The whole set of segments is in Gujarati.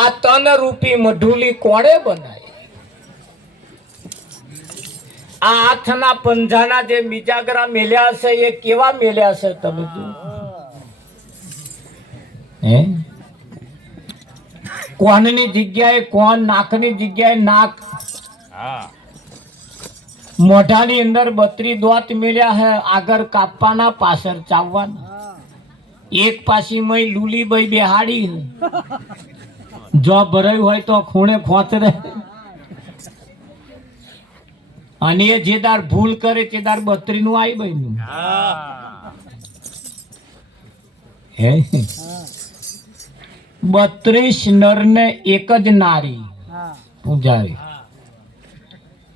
આ તન રૂપી મઢુલી કોણે બનાવી? આ હાથના પંજાના જે બીજાગરા મેલ્યા છે એ કેવા મેલ્યા છે તમે જો. હે કોનની જગ્યાએ કોન, નાકની જગ્યાએ નાક, મોઢાની અંદર 32 દોત મેલ્યા હે. આગળ કાપવાના, પાછળ ચાવવાના. એક પાછી મય લુલીબાઈ બેહાડી હે. જો ભરાયું હોય તો ખૂણે ખોતરે, અને એ જેદાર ભૂલ કરે તેદાર 32 નું આવી બન્યું. હે 32 નર ને એક જ નારી પૂજારી.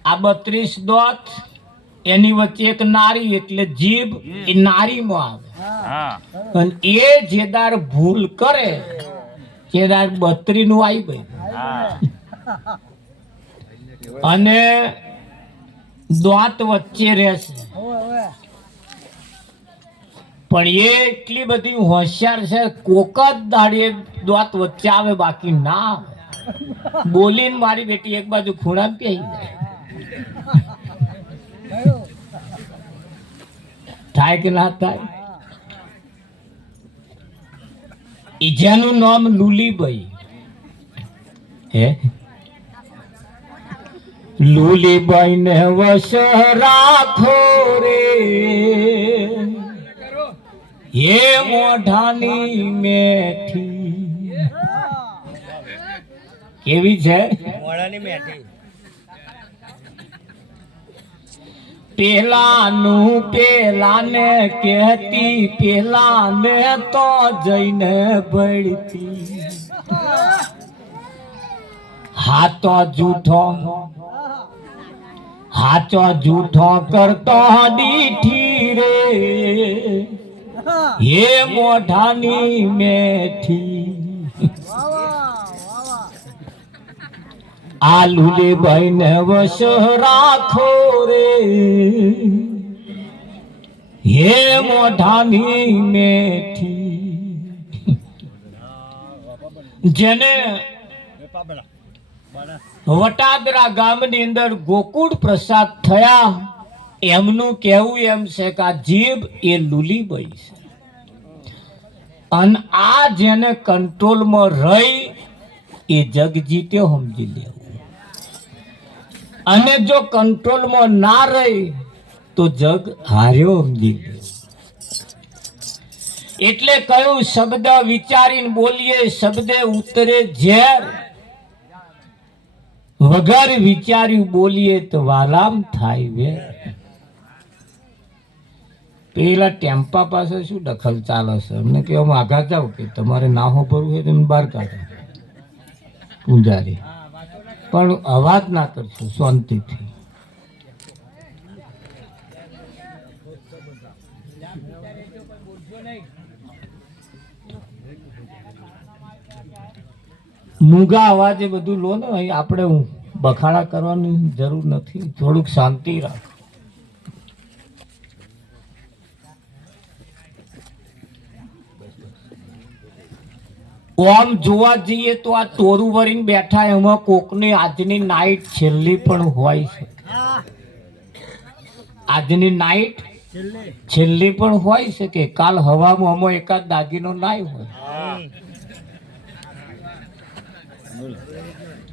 આ 32 દોત એની વચ્ચે એક નારી, એટલે જીભ એ નારીમાં આવે. અને એ જેદાર ભૂલ કરે તેદાર 32 નું આવી ગયું. અને દોત વચ્ચે રહેશે. પણ એ એટલી બધી હોશિયાર છે, કોક જ દાડીએ દોત વચ્ચે આવે, બાકી ના આવે. બોલીને મારી બેટી એક બાજુ ખૂણા પેઈ જાય. થાય કે ના થાય? જેનું નામ લુલીબાઈ. હે લુલીબાઈ ને વશ રાખો રે, હે મોઢાની મેઠી. કેવી છે મોઢાની મેઠી? પેલાનું પેલાને કહેતી, પેલાને તો જઈને ભળતી. હાચો જૂઠો કરતો દીઠી રે, હે મોઢાની મેઠી. આ લુલીબાઈ ને વશ રાખો રે, હે મોઢાની મેઠી. જેને વટાદરા ગામની અંદર ગોકુળ પ્રસાદ થયા, એમનું કહેવું એમ છે કે આ જીભ એ લુલીબાઈ છે. અને આ જેને કંટ્રોલમાં રહી એ જગ જીત્યો સમજી લેવું. અને જો કંટ્રોલમાં ના રહી તો જગ હાર્યો સમજી લેવું. એટલે કયું શબ્દ વિચારીને બોલીએ, શબ્દે ઉતરે ઝેર. વગર વિચાર્યું બોલીએ તો વાલામ થાય વેર. પેલા ટેમ્પા પાસે શું દખલ ચાલે છે? એમને કે આગા જાવ, કે તમારે ના હોભરવું હોય તમે બહાર કાઢો પૂજારી, પણ અવાજ ના કરશો શાંતિથી. મૂગા અવાજે બધું લો ને. અહીં આપણે બખાડા કરવાની જરૂર નથી. થોડુંક શાંતિ રાખો. આમ જોવા જઈએ તો આ તોરું વરીને બેઠા, એમાં કોકની આજની નાઈટ છેલ્લી પણ હોય છે. આજની નાઈટ છેલ્લી પણ હોય છે કે કાલ હવામાં અમો એકાદ દાગીનો નાય હોય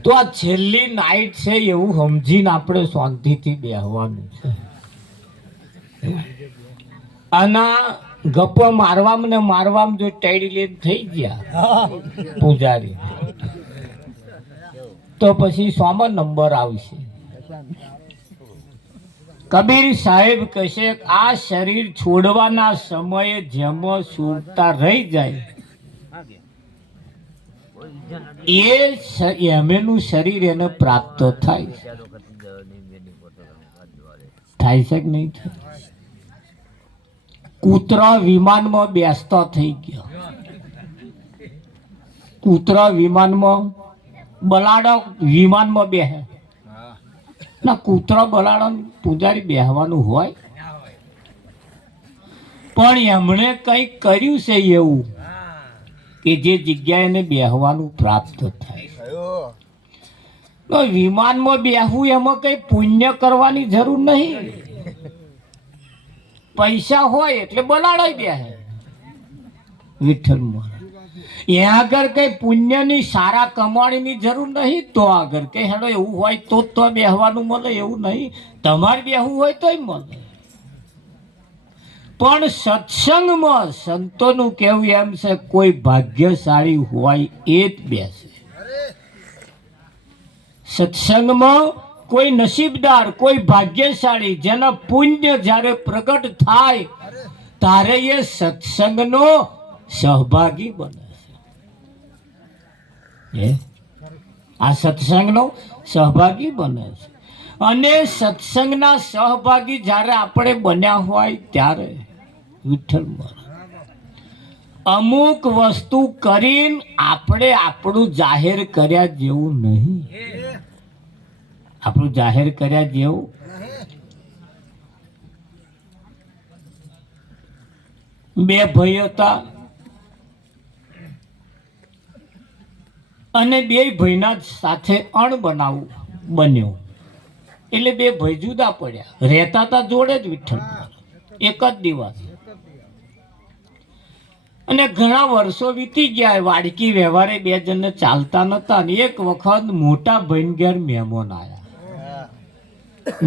તો આ છેલ્લી નાઈટ છે એવું સમજીને આપણે શાંતિથી બેહવાનું છે. આના ગપ્પો મારવામાં ને મારવામાં જો ટેડી લઈને થઈ ગયા પૂજારી, તો પછી 100 નંબર આવશે. કબીર સાહેબ કહેશે આ શરીર છોડવાના સમયે જેમ સુરતા રહી જાય એ એમેનું શરીર એને પ્રાપ્ત થાય છે કે નહીં? કૂતરા વિમાનમાં બેસતા થઈ ગયા. કૂતરા વિમાનમાં, બલાડો વિમાનમાં બેહે ના. કૂતરા બલાડો પૂજારી બેહવાનું હોય, પણ એમણે કંઈક કર્યું છે એવું કે જે જગ્યાએ એને બેહવાનું પ્રાપ્ત થાય. તો વિમાનમાં બેહવું એમાં કઈ પુણ્ય કરવાની જરૂર નહીં. પૈસા હોય એટલે બલાડાઈ બેહે. વિઠ્ઠલમાં એ આગળ કઈ પુણ્યની સારા કમાણીની જરૂર નહીં. તો આગળ કઈ હેડો એવું હોય તો બેહવાનું મળે એવું નહીં. તમારે બેહવું હોય તોય મળે. પણ સત્સંગમાં સંતોનું કહેવું એમ છે કોઈ ભાગ્યશાળી હોય એ જ બેસે. સત્સંગમાં કોઈ નસીબદાર, કોઈ ભાગ્યશાળી, જેના પુણ્ય જ્યારે પ્રગટ થાય ત્યારે એ સત્સંગનો સહભાગી બને છે. આ સત્સંગનો સહભાગી બને છે. અને સત્સંગના સહભાગી જ્યારે આપણે બન્યા હોય ત્યારે વિઠ્ઠલમાં અમુક વસ્તુ કરીને આપણે આપણું જાહેર કર્યા જેવું નહીં. આપણું જાહેર કર્યા જેવું. બે ભાઈ હતા અને બે ભાઈના સાથે અણબનાવ બન્યો. એટલે બે ભાઈ જુદા પડ્યા. રહેતા હતા જોડે જ વિઠ્ઠલ, એક જ દિવસ. અને ઘણા વર્ષો વીતી ગયા. વાડકી વ્યવહારે બે જણને ચાલતા નતા. અને એક વખત મોટા ભાઈ ઘેર મહેમાન આવ્યા.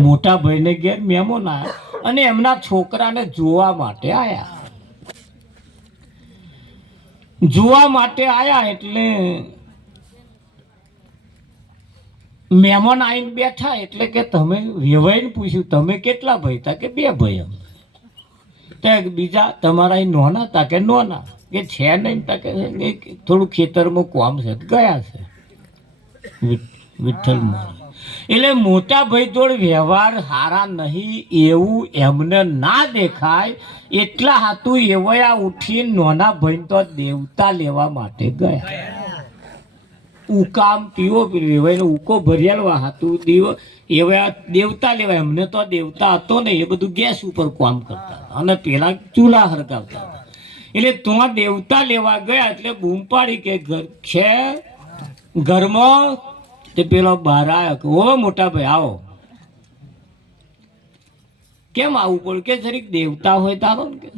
મોટા ભાઈને ઘેર મહેમાન આવ્યા અને એમના છોકરાને જોવા માટે આવ્યા. જોવા માટે આવ્યા એટલે મહેમાન આવીને બેઠા. એટલે કે તમે વેવાઈને પૂછ્યું તમે કેટલા ભાઈ હતા? કે બે ભાઈ. એમ તો બીજા તમારા અહીં નોના હતા? કે નોના. કે છે નહીં? કે થોડું ખેતરમાં કોમ છે ગયા છે વિઠ્ઠલમાં. એટલે મોટા ભાઈ જોડે વ્યવહાર સારા નહીં એવું એમને ના દેખાય એટલા હાથું એવયા ઉઠીને નોના ભાઈ તો દેવતા લેવા માટે ગયા. ઉકામ પીવો વેવાઈને ઉકો ભર્યાલવા હાથું એવા દેવતા લેવાય. એમને તો દેવતા હતો ને એ બધું ગેસ ઉપર કામ કરતા હતા અને પેલા ચૂલા હરગાવતા હતા. એટલે તો દેવતા લેવા ગયા એટલે બૂમ પાડી કે છે ઘરમાં. તે પેલો બહાર આવ્યો કે ઓ મોટા ભાઈ આવો. કેમ આવવું પડ્યું? કે જરીક દેવતા હોય તારો ને કે.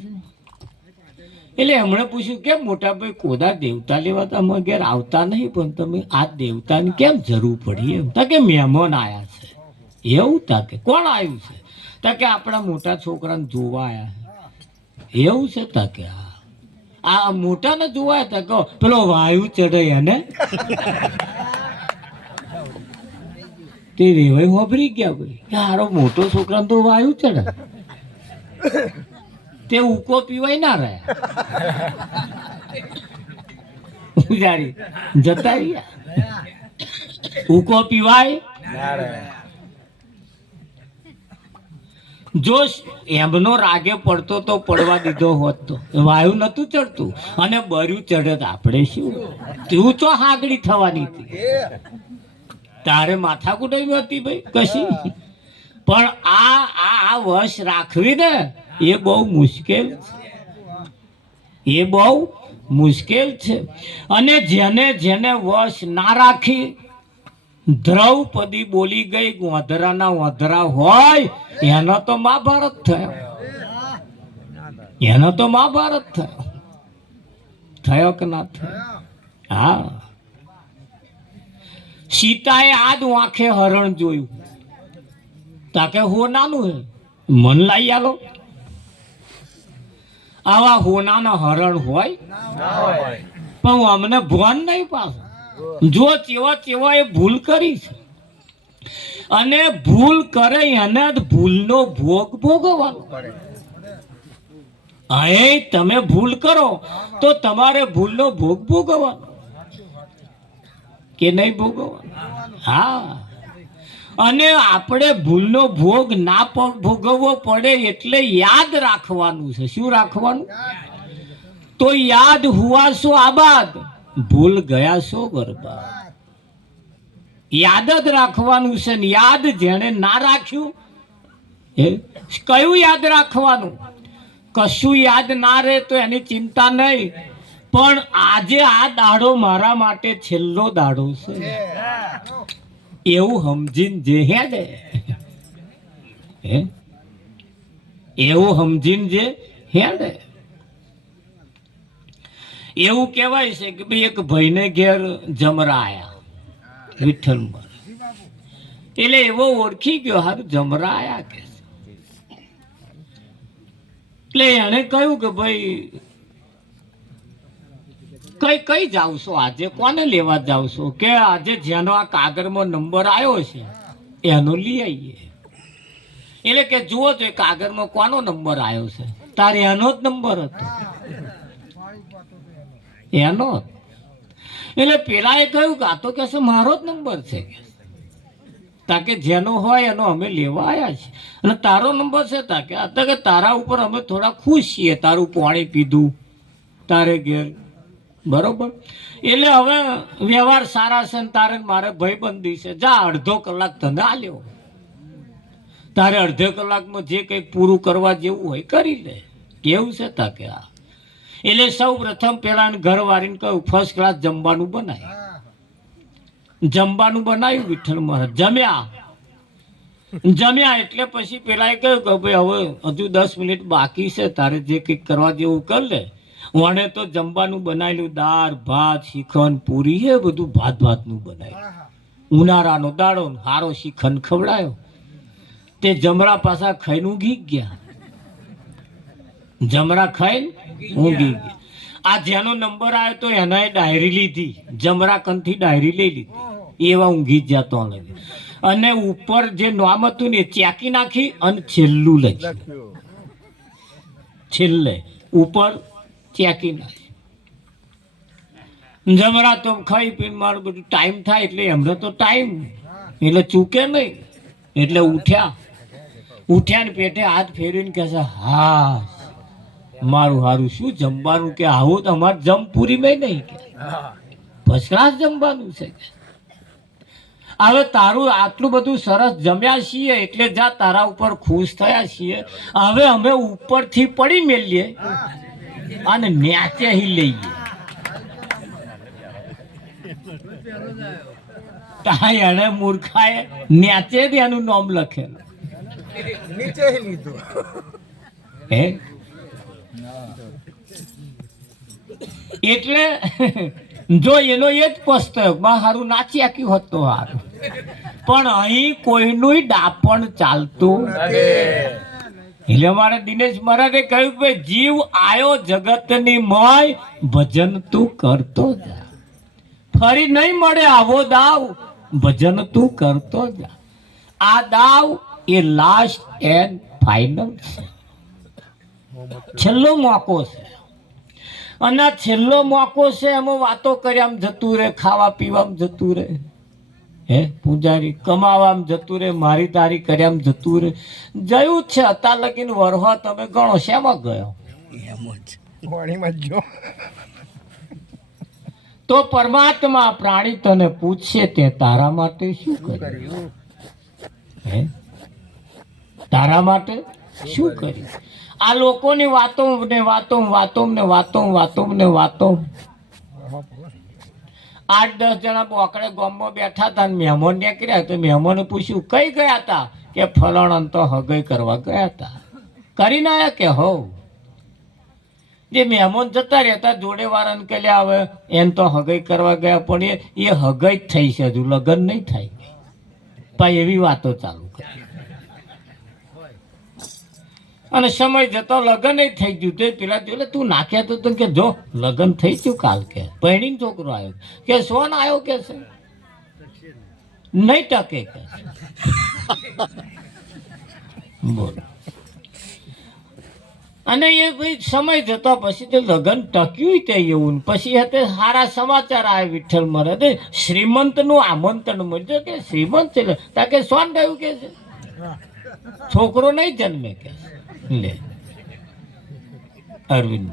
એટલે એમણે પૂછ્યું કેમ મોટા ભાઈ કોદા દેવતા લેવા તમે ઘેર આવતા નહીં પણ તમે આ દેવતાની કેમ જરૂર પડી? એમ તા કે મહેમાન આવ્યા છે. એવું? તા કે કોણ આવ્યું છે? તા કે આપણા મોટા છોકરાને જોવા આવ્યા છે. એવું છે? તા કે આ મોટાને જોવા હતા. કહો પેલો વાયુ ચડે એને. તે રેવાય વાપરી ગયા ભાઈ કે હારો મોટો છોકરાને તો વાયુ ચડે. તે ઉકો પીવાય ના રહ્યા. જતા રહ્યા. ઉકો પીવાય જો એમનો રાગે પડતો તો પડવા દીધો હોત તો વાયુ નતું ચડતું અને બર્યું ચડે તો આપણે શું? તું તો હાગડી થવાની હતી. તારે માથા કુટાવી હતી ભાઈ કશી. પણ આ વશ રાખવી ને એ બહુ મુશ્કેલ છે. એ બહુ મુશ્કેલ છે. અને જેને વશ ના રાખી દ્રૌપદી બોલી ગઈ વાંધરાના વાંધરા હોય એનો તો મહાભારત થયો. એનો તો મહાભારત થયો. થયો કે ના થયો? હા. સીતાએ આજ આંખે હરણ જોયું. તાકે હોનાનું હે મન લાઈ આલો. આવા હોનાના હરણ હોય પણ અમને ભાન નહીં પાછું. જો ચેવા એ ભૂલ કરી છે અને ભૂલ કરે એને જ ભૂલનો ભોગ ભોગવવાનો. હા, તમે ભૂલ કરો તો તમારે ભૂલનો ભોગ ભોગવવાનો કે નહીં ભોગવવાનો? હા. અને આપણે ભૂલનો ભોગ ના ભોગવવો પડે એટલે યાદ રાખવાનું છે. શું રાખવાનું? તો યાદ હુઆ સો આબાદ, ભૂલ ગયા સો બરબાદ. યાદ જ રાખવાનું છે. યાદ જેને ના રાખ્યું એ કયું યાદ રાખવાનું? કશું યાદ ના રહે તો એની ચિંતા નહીં. પણ આજે આ દાડો મારા માટે છેલ્લો દાડો છે એવું સમજીને જે હેડે, હે એવું સમજીને જે હેડે. એવું કહેવાય છે કે ભાઈ એક ભાઈને ઘેર જમરા આયા વિઠ્ઠલમાં, એટલે એવો ઓળખી ગયો હારું જમરા આયા કે, એટલે એને કહ્યું કે ભાઈ કઈ કઈ જાવ છો આજે, કોને લેવા જાવ છો? કે આજે જેનો આ કાગળમાં નંબર આવ્યો છે એનો લઈ આવીએ. એટલે કે જુઓ તો એ કાગળમાં કોનો નંબર આવ્યો છે? તારે એનો જ નંબર હતો, એનો. એટલે પેલા એ કહ્યું કે આ તો કે છે મારો જ નંબર છે, તાકે જેનો હોય એનો અમે લેવા આવ્યા છીએ. અને તારો નંબર છે તાકે આ તો કે તારા ઉપર અમે થોડા ખુશ છીએ, તારું પાણી પીધું તારે ઘેર, બરોબર. એટલે હવે વ્યવહાર સારા છે ને તારે મારે ભાઈબંધી છે, જા અડધો કલાક તને આલ્યો, તારે અડધો કલાકમાં જે કંઈ પૂરું કરવા જેવું હોય કરી લે. કેવું છે તાકે આ? એટલે સૌ પ્રથમ પેલા ઘર વાળીને કહ્યું ફર્સ્ટ ક્લાસ જમવાનું બનાય. જમવાનું બનાવ્યું વિઠ્ઠલ મહારાજ, જમ્યા એટલે પછી પેલા એ કહ્યું કે ભાઈ હવે હજુ 10 મિનિટ બાકી છે, તારે જે કંઈક કરવા જેવું કર લે. વણે તો જમવાનું બનાવેલું, દાળ ભાત શીખન પૂરી એ બધું ભાત ભાતનું બનાવ્યું. ઉનાળાનો દાડો હારો શીખન ખવડાયો. તે જમરા પાછા ખાઈને ઊંઘી ગયા, જમરા ખાઈને ઊંઘી ગયા. આ જેનો નંબર આવ્યો તો એના ડાયરી લીધી, જમરા કંથી ડાયરી લઈ લીધી, એવા ઊંઘી જ જતો લગે. અને ઉપર જે નામ હતું ને ચેકી નાખી અને છેલ્લું લખ્યું, છેલ્લે ઉપર ચેકી નાખી. જમરા તો ખાઈ પીને મારું બધું ટાઈમ થાય એટલે એમને તો ટાઈમ એટલે ચૂકે નહીં. એટલે ઉઠ્યા ને પેટે હાથ ફેરવીને કહે છે હા મારું હારું શું જમવાનું, કે આવું તો અમારે જમ પૂરી મેં નહીં, કે ફર્સ્ટ ક્લાસ જમવાનું છે. હવે તારું આટલું બધું સરસ જમ્યા છીએ એટલે જા તારા ઉપર ખુશ થયા છીએ. હવે અમે ઉપરથી પડી મેલીએ અને ન્યાચે હી લઈએ. એને મૂર્ખાએ ન્યાચે જ એનું નામ લખેલું, નીચે લીધું. હે એટલે જો એનો એ જ પસ્તો માં હારું નાચી આપ્યું હોત તો હારું, પણ અહીં કોઈનું ડાપણ ચાલતું એટલે મારે દિનેશ મહારાજે કહ્યું કે જીવ આયો જગતની મય ભજન તું કરતો જા, ફરી નહીં મળે આવો દાવ ભજન તું કરતો જા. આ દાવ એ લાસ્ટ એન્ડ ફાઇનલ છે, છેલ્લો મોકો છે. અને આ છેલ્લો મોકો છે એમાં વાતો કર્યામાં જતું રહે, ખાવા પીવામાં જતું રહે, હે પૂજારી કમાવામાં જતું રહે, મારી તારી કર્યામાં જતું રહે. જયું છે અત્યાર લગીને વરહો તમે ગણો શેમાં ગયો? તો પરમાત્મા પ્રાણી તને પૂછશે તે તારા માટે શું કર્યું? હે તારા માટે શું કર્યું? આ લોકોની વાતો ને વાતો વાતો ને વાતો વાતો ને વાતો. 8-10 જણા બોકડે ગામમાં બેઠા હતા, મહેમાન નીકળ્યા તો મહેમાને પૂછ્યું કઈ ગયા હતા? કે ફલાણા તો હગઈ કરવા ગયા હતા. કરીને આયા કે હો. જે મહેમાન જતા રહેતા જોડે વાળાને કે હવે એમ તો હગઈ કરવા ગયા, પણ એ હગઈ જ થઈ છે, હજુ લગ્ન નહીં થાય. પણ એવી વાતો ચાલુ કરી અને સમય જતો લગ્ન થઈ ગયું. તો પેલા જોડે તું નાખ્યા તો કે જો લગ્ન થઈ ગયું કાલ, કે પહેણીને છોકરો આવ્યો, કે સોન આવ્યો કે છે નહીં ટકે કે બોલો. અને એ ભાઈ સમય જતો પછી તો લગ્ન ટક્યું તે એવું. પછી હતા સારા સમાચાર આવે વિઠ્ઠલ મહારાજ શ્રીમંતનું આમંત્રણ મળ્યું, કે શ્રીમંત છે તાકે સોન ગયું કે છે છોકરો નહીં જન્મે કે લે અરવિંદ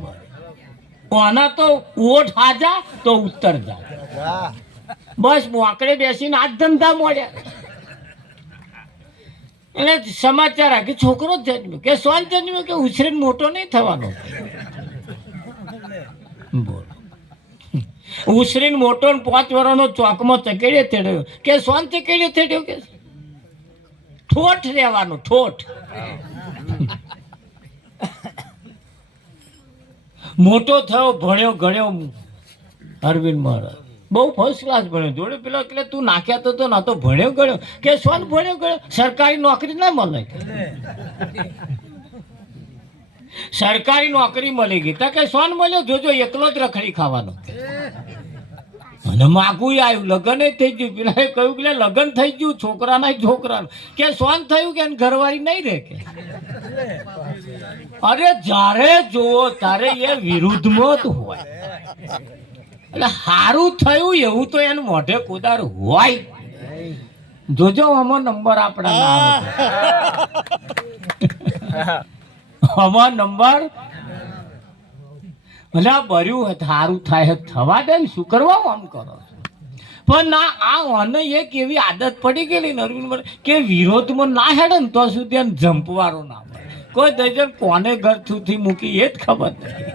કોના તો ઓઠ હાજા તો ઉત્તર જા, બસ મોકળે બેસીને આ ધંધા મળ્યા. એટલે સમાચાર આ કે છોકરો જ જન્મ્યો, કે સોન જન્મ્યો, કે ઉછરેને મોટો નહીં થવાનો. બોલો ઉછરીને મોટો ને 5 વર્ષનો ચોકમાં ચકેડે તેડ્યો કે સોન ચકેડે તેડ્યો કે ઠોઠ રહેવાનું ઠોઠ. મોટો થયો ભણ્યો ગણ્યો અરવિંદ મહારાજ બહુ ફર્સ્ટ ક્લાસ ભણ્યો. જોડે પેલો એટલે તું નાખ્યા તો ના તો ભણ્યો ગણ્યો કે સોન ભણ્યો ગણ્યો સરકારી નોકરી ના મળે. સરકારી નોકરી મળી ગઈ તો કે સોન મળ્યો જોજો એકલો જ રખડી ખાવાનો. અને માગું આવ્યું લગ્ન થઈ ગયું. પેલા કહ્યું કે લગ્ન થઈ ગયું છોકરાના છોકરાનું કે સોન થયું કે ઘરવાળી નહીં રહે કે. અરે જ્યારે જુઓ તારે એ વિરુદ્ધમાં જ હોય. એટલે સારું થયું એવું તો એનું મોઢે કુદાર હોય. જોજો આમાં નંબર આપણા ના આવે. આમાં નંબર ભલે ભર્યું સારું થાય થવા દે ને શું કરવા આમ કરો. પણ ના આ મને એક એવી આદત પડી ગયેલી નરવીન કે વિરોધમાં ના હેડે ને તો સુધી એને જંપવારો ના મળે. કોઈ દર્જન કોને ઘર થુથી મૂકી એ જ ખબર નથી.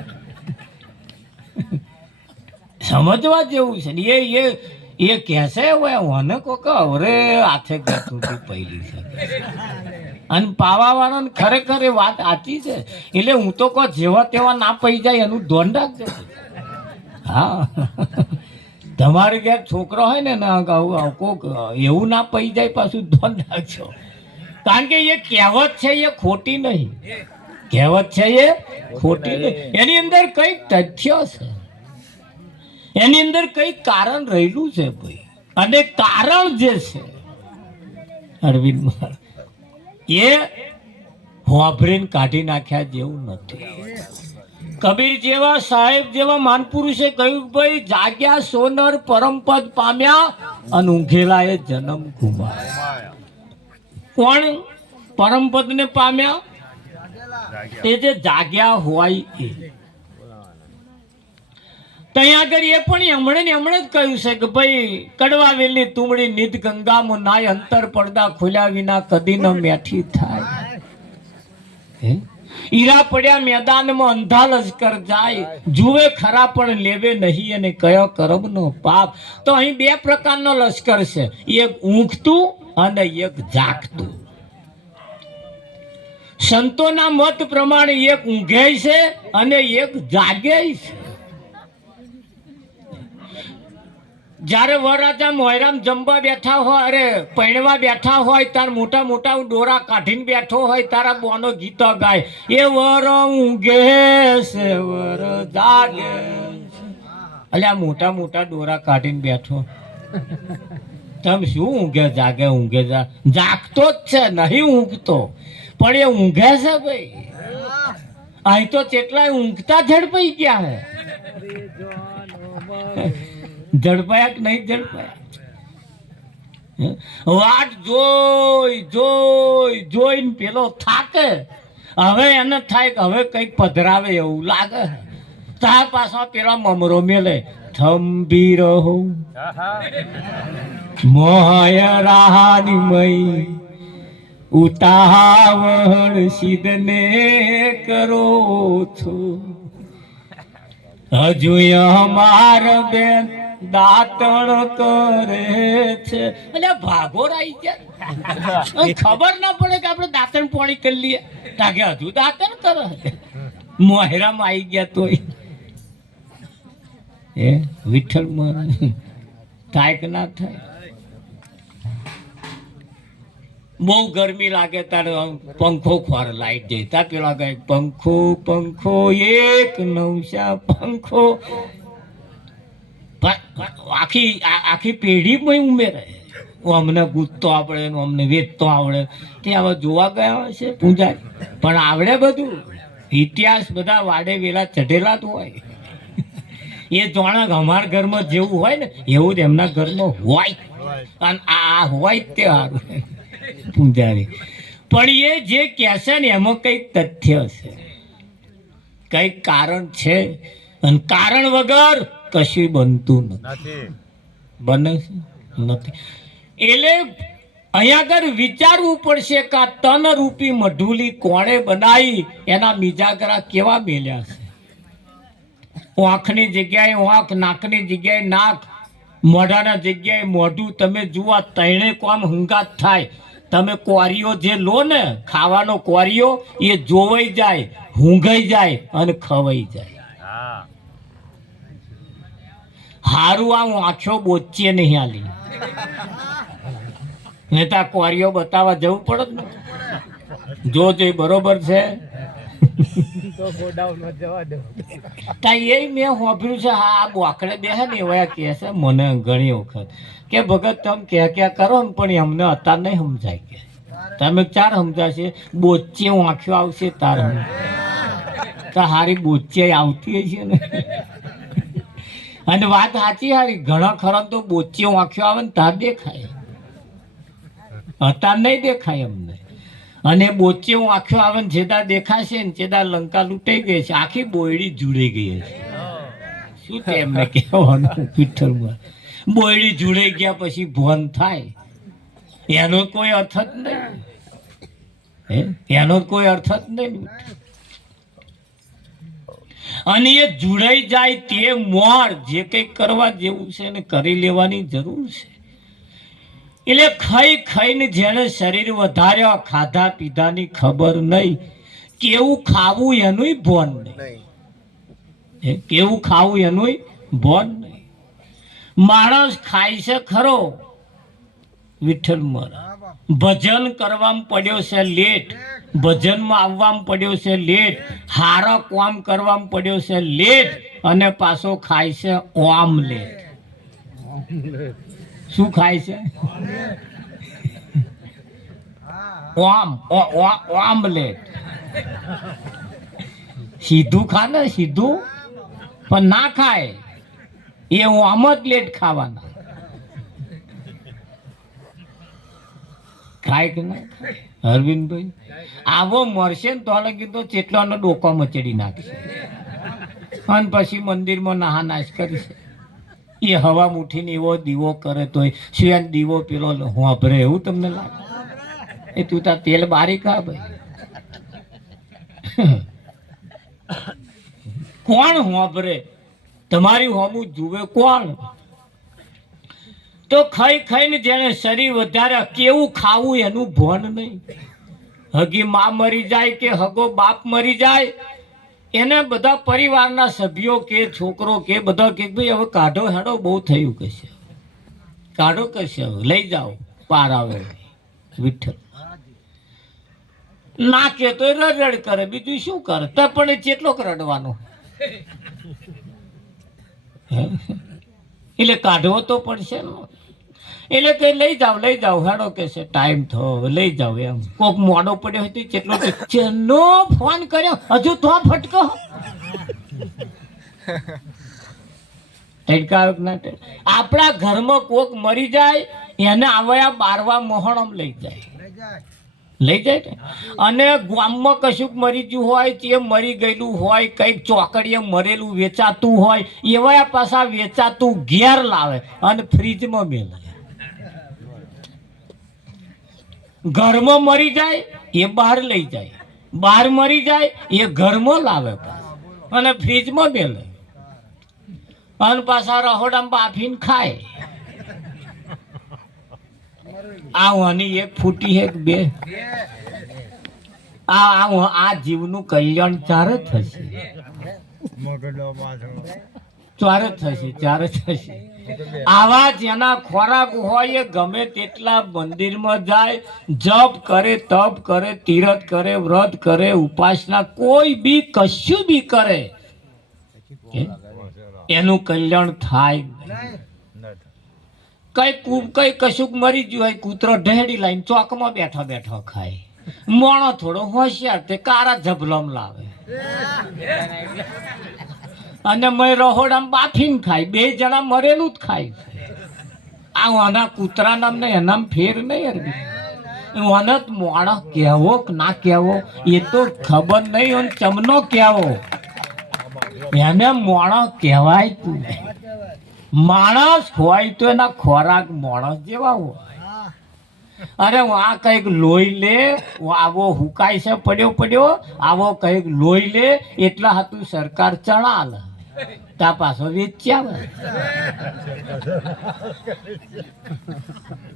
સમજવા જેવું છે ને એ કહેશે મને કોક અવરે હાથે ઘર થુથી પહેલી છે. અને પાવાવાળાને ખરેખર એ વાત સાચી છે. એટલે હું તો કહું જેવા તેવા ના પઈ જાય એનું ધ્યાન રાખજો. હા તમારે ઘેર છોકરો હોય ને કોક એવું ના પઈ જાય પાછું ધ્યાન રાખજો. કારણ કે એ કહેવત છે એ ખોટી નહીં. કહેવત છે એ ખોટી નહીં. એની અંદર કઈક તથ્ય છે. એની અંદર કઈક કારણ રહેલું છે ભાઈ. અને કારણ જે છે અરવિંદ મહારાજ એ હોભરીને કાઢી નાખ્યા જેવું નથી. કબીર જેવા સાહેબ જેવા માનપુરુષે કહ્યું ભાઈ જાગ્યા સોનર પરમપદ પામ્યા અને ઊંઘેલા એ જન્મ ગુમાવ્યો. કોણ પરમપદ ને પામ્યા? તે જે જાગ્યા હોય એ. ત્યાં આગળ એ પણ એમણે જ કહ્યું છે કે ભાઈ કડવા વેલની તુમડી નિધ ગંગામાં નાય અંતર પડદા ખોલ્યા વિના કદી ન મેઠી થાય. ઈરા પડ્યા મેદાનમાં અંધા લશ્કર જાય જુએ ખરા પણ લેવે નહીં અને કયો કર્મનો પાપ. તો અહીં બે પ્રકારનો લશ્કર છે. એક ઊંઘતું અને એક જાગતું. સંતોના મત પ્રમાણે એક ઊંઘે છે અને એક જાગે છે. જ્યારે વરરાજા મોયરામ જમવા બેઠા હોય અરે પૈણવા બેઠા હોય તાર મોટા મોટા ડોરા કાઢીને બેઠો હોય તારા બોનો ગીતો ગાય એ વર ઊંઘે છે વર જાગે. એટલે આ મોટા મોટા ડોરા કાઢીને બેઠો તમે શું ઊંઘે જાગે ઊંઘે જાગતો જ છે નહીં ઊંઘતો પણ એ ઊંઘે છે ભાઈ. અહીં તો કેટલાય ઊંઘતા ઝડપાઈ ગયા હે. ઝડપાયા કે નહીં ઝડપાયા? વાટ જોઈને પેલો થાકે. હવે એને થાય કે હવે કઈક પધરાવે એવું લાગે. તાર પાછા પેલા મમરો મેલે થંભી રહો મોય રાની મય ઉતાવળ સિદ્ધને કરો છો હજુ અમાર બેન દાંતણ કરે છે. એટલે ભાગોર આવી ગયા ખબર ના પડે કે આપણે દાંતણ પાણી કરી લઈએ તાકે હજુ દાંતણ કરે. મોહેરામાં આવી ગયા તોય એ વિઠ્ઠલ મહારાજ થાય કે ના થાય. બહુ ગરમી લાગે તારે પંખો ખોર લાઈટ જાય તા પેલા ગાય પંખો પંખો એક નવસા પંખો. આખી પેઢી ઉમેરે. અમને ગૂંથતો આવડે અમને વેચતો આવડે તે હવે જોવા ગયા હશે પૂજારી પણ આવડે બધું. ઇતિહાસ બધા વાડે વેલા ચઢેલા જ હોય. એ જાણે અમારા ઘરમાં જેવું હોય ને એવું જ એમના ઘરમાં હોય. અને આ હોય તે સારું પૂજારી. પણ એ જે કહેશે ને એમાં કંઈક તથ્ય છે કંઈક કારણ છે. અને કારણ વગર કશું બનતું નથી. બને છે નથી. એટલે અહીંયા આગળ વિચારવું પડશે કે આ તન રૂપી મઢુલી કોણે બનાવી એના મિજાગરા કેવા મેલ્યા છે. આંખની જગ્યાએ આંખ, નાકની જગ્યાએ નાક, મોઢાના જગ્યાએ મોઢું. તમે જુઓ ત્રણે કોમ હંગાત થાય. તમે કોરીઓ જે લો ને, ખાવાનો કોરીઓ, એ જોવાઈ જાય, હુંઘાઈ જાય અને ખવાઈ જાય. હારું આ આંખો બોચીએ નહીં હાલી, નેતા કોરીઓ બતાવવા જવું પડે ને. જો બરોબર છે. એ મેં સાંભળ્યું છે, હા બોકડે બેસે ને એવા કહે છે મને ઘણી વખત કે ભગત તમે ક્યાં કરો ને પણ અમને અત્યારે નહીં સમજાય. કે તમે ચાર સમજાશે, બોચી આંખ્યો આવશે તાર તો હારી બોચી આવતી છે ને. અને વાત સાચી હારી, ઘણા ખરા તો બોચી આંખ્યો આવે ને તાર દેખાય, અત્યારે નહીં દેખાય અમને. અને બોચી આંખ્યો આવે ને જેદા દેખાશે ને જેદા લંકા લૂંટાઈ ગઈ છે, આખી બોયડી જોડાઈ ગઈ છે. શું છે એમને કહેવાનું વિઠ્ઠલમાં, બોયડી જોડાઈ ગયા પછી ભોન થાય એનો કોઈ અર્થ જ નહીં, એનો કોઈ અર્થ જ નહીં. અને એ જોડાઈ જાય તે મોડ જે કંઈક કરવા જેવું છે ને કરી લેવાની જરૂર છે. એટલે ખાઈ ખાઈને જેને શરીર વધાર્યા, ખાધા પીધાની ખબર નહીં, કેવું ખાવું એનું ભોન નહીં, કેવું ખાવું એનું ભોન નહીં. માણસ ખાય છે ખરો, વિઠ્ઠલ મારા ભજન કરવામાં પડ્યો છે લેટ, ભજનમાં આવવામાં પડ્યો છે લેટ, હારા કામ કરવામાં પડ્યો છે લેટ, અને પાછો ખાય છે ઓમલેટ. શું ખાય છે? ઓમલેટ. સીધું ખા ને, સીધું પણ ના ખાય, એ ઓમલેટ ખાવાના. ખાય કે ના ખાય? અરવિંદભાઈ આવો મળશે ને તો લગી તો ચેટલાનો ડોકો મચડી નાખશે અને પછી મંદિરમાં નાહા નાશ કરીશે. એ હવા મુઠીને એવો દીવો કરે તો શું દીવો પેલો હોભરે એવું તમને લાગે? એ તું તાર તેલ બારી ખા ભાઈ. કોણ હોભરે? તમારી હોમું જુએ કોણ? તો ખાઈ ખાઈને જેને શરીર વધારે, કેવું ખાવું એનું ભોન નહીં. હગી માં મરી જાય કે હગો બાપ મરી જાય, એને બધા પરિવારના સભ્યો કે છોકરો કે બધા કે ભાઈ હવે કાઢો હેડો, બહુ થયું કશે, કાઢો કશે, લઈ જાઓ પાર આવે. વિઠ્ઠલ ના કે તો રડ કરે, બીજું શું કરે? તો પણ કેટલોક રડવાનો, એટલે કાઢવો તો પડશે ને. એટલે કઈ લઈ જાઓ હેડો કે છે, ટાઈમ થયો લઈ જાઓ. એમ કોક મોડો પડ્યો હોય તો કેટલો ચેનો ફોન કર્યો, હજુ તો ફટકો. આપણા ઘરમાં કોક મરી જાય એને આવયા બારવા મોહણમ લઈ જાય. અને ગામમાં કશુંક મરી ગયું હોય, તે મરી ગયેલું હોય, કંઈક ચોકડીએ મરેલું વેચાતું હોય, એવા પાછા વેચાતું ઘેર લાવે અને ફ્રીજમાં મેલે. ઘરમાં મરી જાય એ બહાર લઈ જાય, બહાર મરી જાય એ ઘરમાં લાવે અને ફ્રીજમાં મેલે અને પાછા રહોડામાં બાફીને ખાય. આની એક ફૂટી એક બે, આ જીવનું કલ્યાણ ચારે થશે, ચારે થશે. આવા જેના ખોરાક હોય એ ગમે તેટલા મંદિરમાં જાય, જપ કરે, તપ કરે, તીરથ કરે, વ્રત કરે, ઉપાસના કોઈ બી કશું બી કરે, એનું કલ્યાણ થાય. કઈ કશુંક મરી ગયું હોય, કૂતરો ઢેડી લાઈને ચોકમાં બેઠો બેઠો ખાય, મોણો થોડો હોશિયાર તે કારા ઝબલમ લાવે અને મેં રહોડામાં બાફીને ખાય. બે જણા મરેલું જ ખાય. આના કૂતરા નામ ને એનામ ફેર નહીં. મને મોણો કહેવો કે ના કહેવો એ તો ખબર નહીં, અને ચમનો કહેવો એને મોણો કહેવાય. તું માણસ હોય તો એના ખોરાક માણસ જેવા હોય. અરે આ કઈક લોહી લે, આવો હુકાય છે પડ્યો, આવો કઈક લોહી લે, એટલા હતું સરકાર ચણા લે. તા પાછો વેચ્યા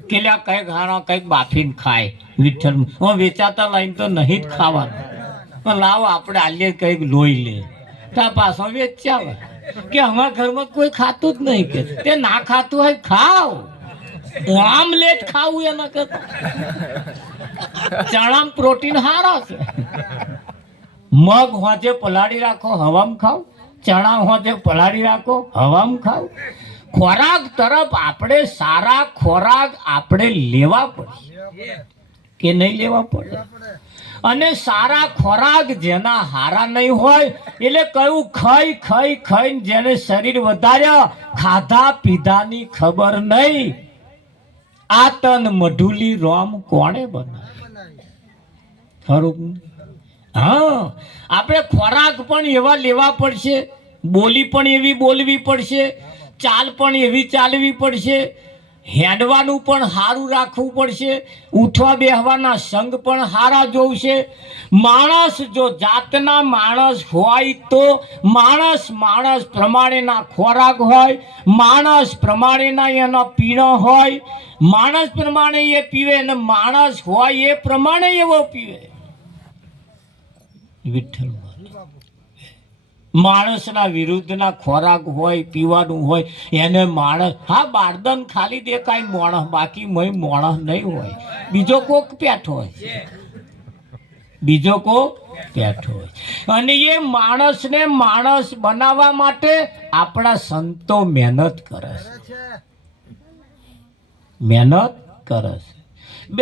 કે લ્યા કઈક હારા કઈક બાફીને ખાય વિઠ્ઠલ વેચાતા લાઈન તો નહીં જ ખાવાનું લાવો આપણે આલીએ કઈક લોહી લે તા પાછો વેચ્યા કે અમારા ઘરમાં કોઈ ખાતું જ નહીં કે તે ના ખાતું હોય ખાવ આમલેટ ખાવું એના કરતા ચણામાં પ્રોટીન હારા છે મગ હોજે પલાળી રાખો હવામાં ખાવ ચણા હોજે પલાળી રાખો હવામાં ખાવ ખોરાક તરફ આપણે સારા ખોરાક આપણે લેવા પડે કે નહીં લેવા પડે અને સારા ખોરાક જેના હારા નહીં હોય એટલે કયું ખાઈ ખાઈ ખાઈને જેને શરીર વધાર્યા ખાધા પીધાની ખબર નહીં આ તન મઢુલી રોમ કોણે બનાવી ખરું હા આપણે ખોરાક પણ એવા લેવા પડશે બોલી પણ એવી બોલવી પડશે ચાલ પણ એવી ચાલવી પડશે હેડવાનું પણ સારું રાખવું પડશે ઉઠવા બેહવાના સંગ પણ સારા જોવશે માણસ જો જાતના માણસ હોય તો માણસ પ્રમાણેના ખોરાક હોય માણસ પ્રમાણેના એના પીણો હોય માણસ પ્રમાણે એ પીવે અને માણસ હોય એ પ્રમાણે એવો પીવે વિઠ્ઠલ માણસના વિરુદ્ધના ખોરાક હોય પીવાનું હોય એને માણસ હા બારદન ખાલી દેખાય માણસ બાકી માણસ નહીં હોય બીજો કોક પેઠો હોય અને એ માણસને માણસ બનાવવા માટે આપણા સંતો મહેનત કરે છે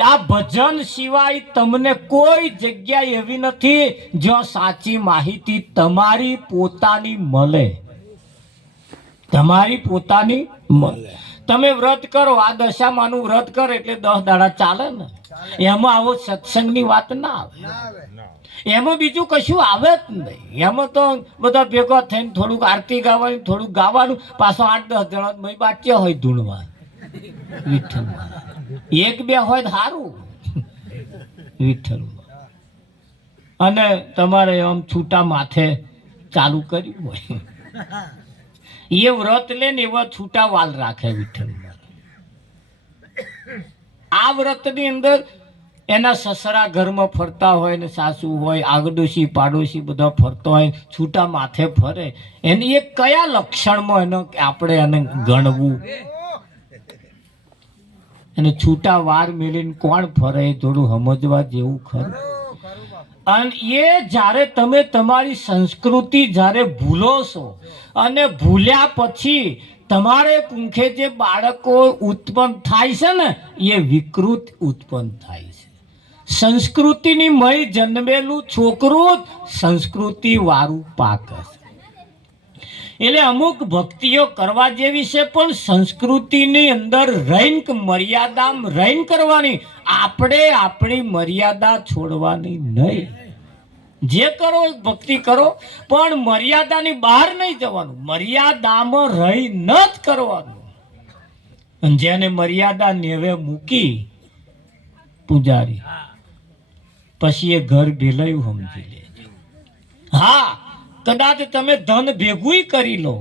આ ભજન સિવાય તમને કોઈ જગ્યા એવી નથી જ્યાં સાચી માહિતી તમારી પોતાની મળે તમે વ્રત કરો આ દશામાનું વ્રત કરો એટલે 10 દાડા ચાલે ને એમાં આવો સત્સંગની વાત ના આવે એમાં બીજું કશું આવે જ નહીં એમાં તો બધા ભેગા થઈને થોડુંક આરતી ગાવાની થોડુંક ગાવાનું પાછો 8-10 જણા બાચ્યા હોય ધૂણવા વિઠ્ઠલ એક બે હોય સારું વિઠ્ઠલ અને તમારે આમ છૂટા માથે ચાલુ કર્યું હોય એ વ્રત લે ને એવા છૂટા વાલ રાખે વિઠ્ઠલ આ વ્રતની અંદર એના સસરા ઘરમાં ફરતા હોય ને સાસુ હોય આગડોશી પાડોશી બધા ફરતો હોય છૂટા માથે ફરે એની એક કયા લક્ષણમાં એનો આપણે એને ગણવું અને છૂટા વાર મેળીને કોણ ફરે થોડું સમજવા જેવું ખરું અને એ જ્યારે તમે તમારી સંસ્કૃતિ જ્યારે ભૂલો છો અને ભૂલ્યા પછી તમારે કુંખે જે બાળકો ઉત્પન્ન થાય છે ને એ વિકૃત ઉત્પન્ન થાય છે સંસ્કૃતિની મય જન્મેલું છોકરું સંસ્કૃતિ વાળું પાક છે એટલે અમુક ભક્તિઓ કરવા જેવી છે પણ સંસ્કૃતિની અંદર રહીને મર્યાદામાં રહીને કરવાની આપણે આપણી મર્યાદા છોડવાની નહીં જે કરો ભક્તિ કરો પણ મર્યાદાની બહાર નહીં જવાનું મર્યાદામાં રહીને જ કરવાનું અને જેને મર્યાદા નેવે મૂકી પૂજારી પછી એ ઘર ભેલાયું સમજી લેજો હા કદાચ તમે ધન ભેગું કરી લો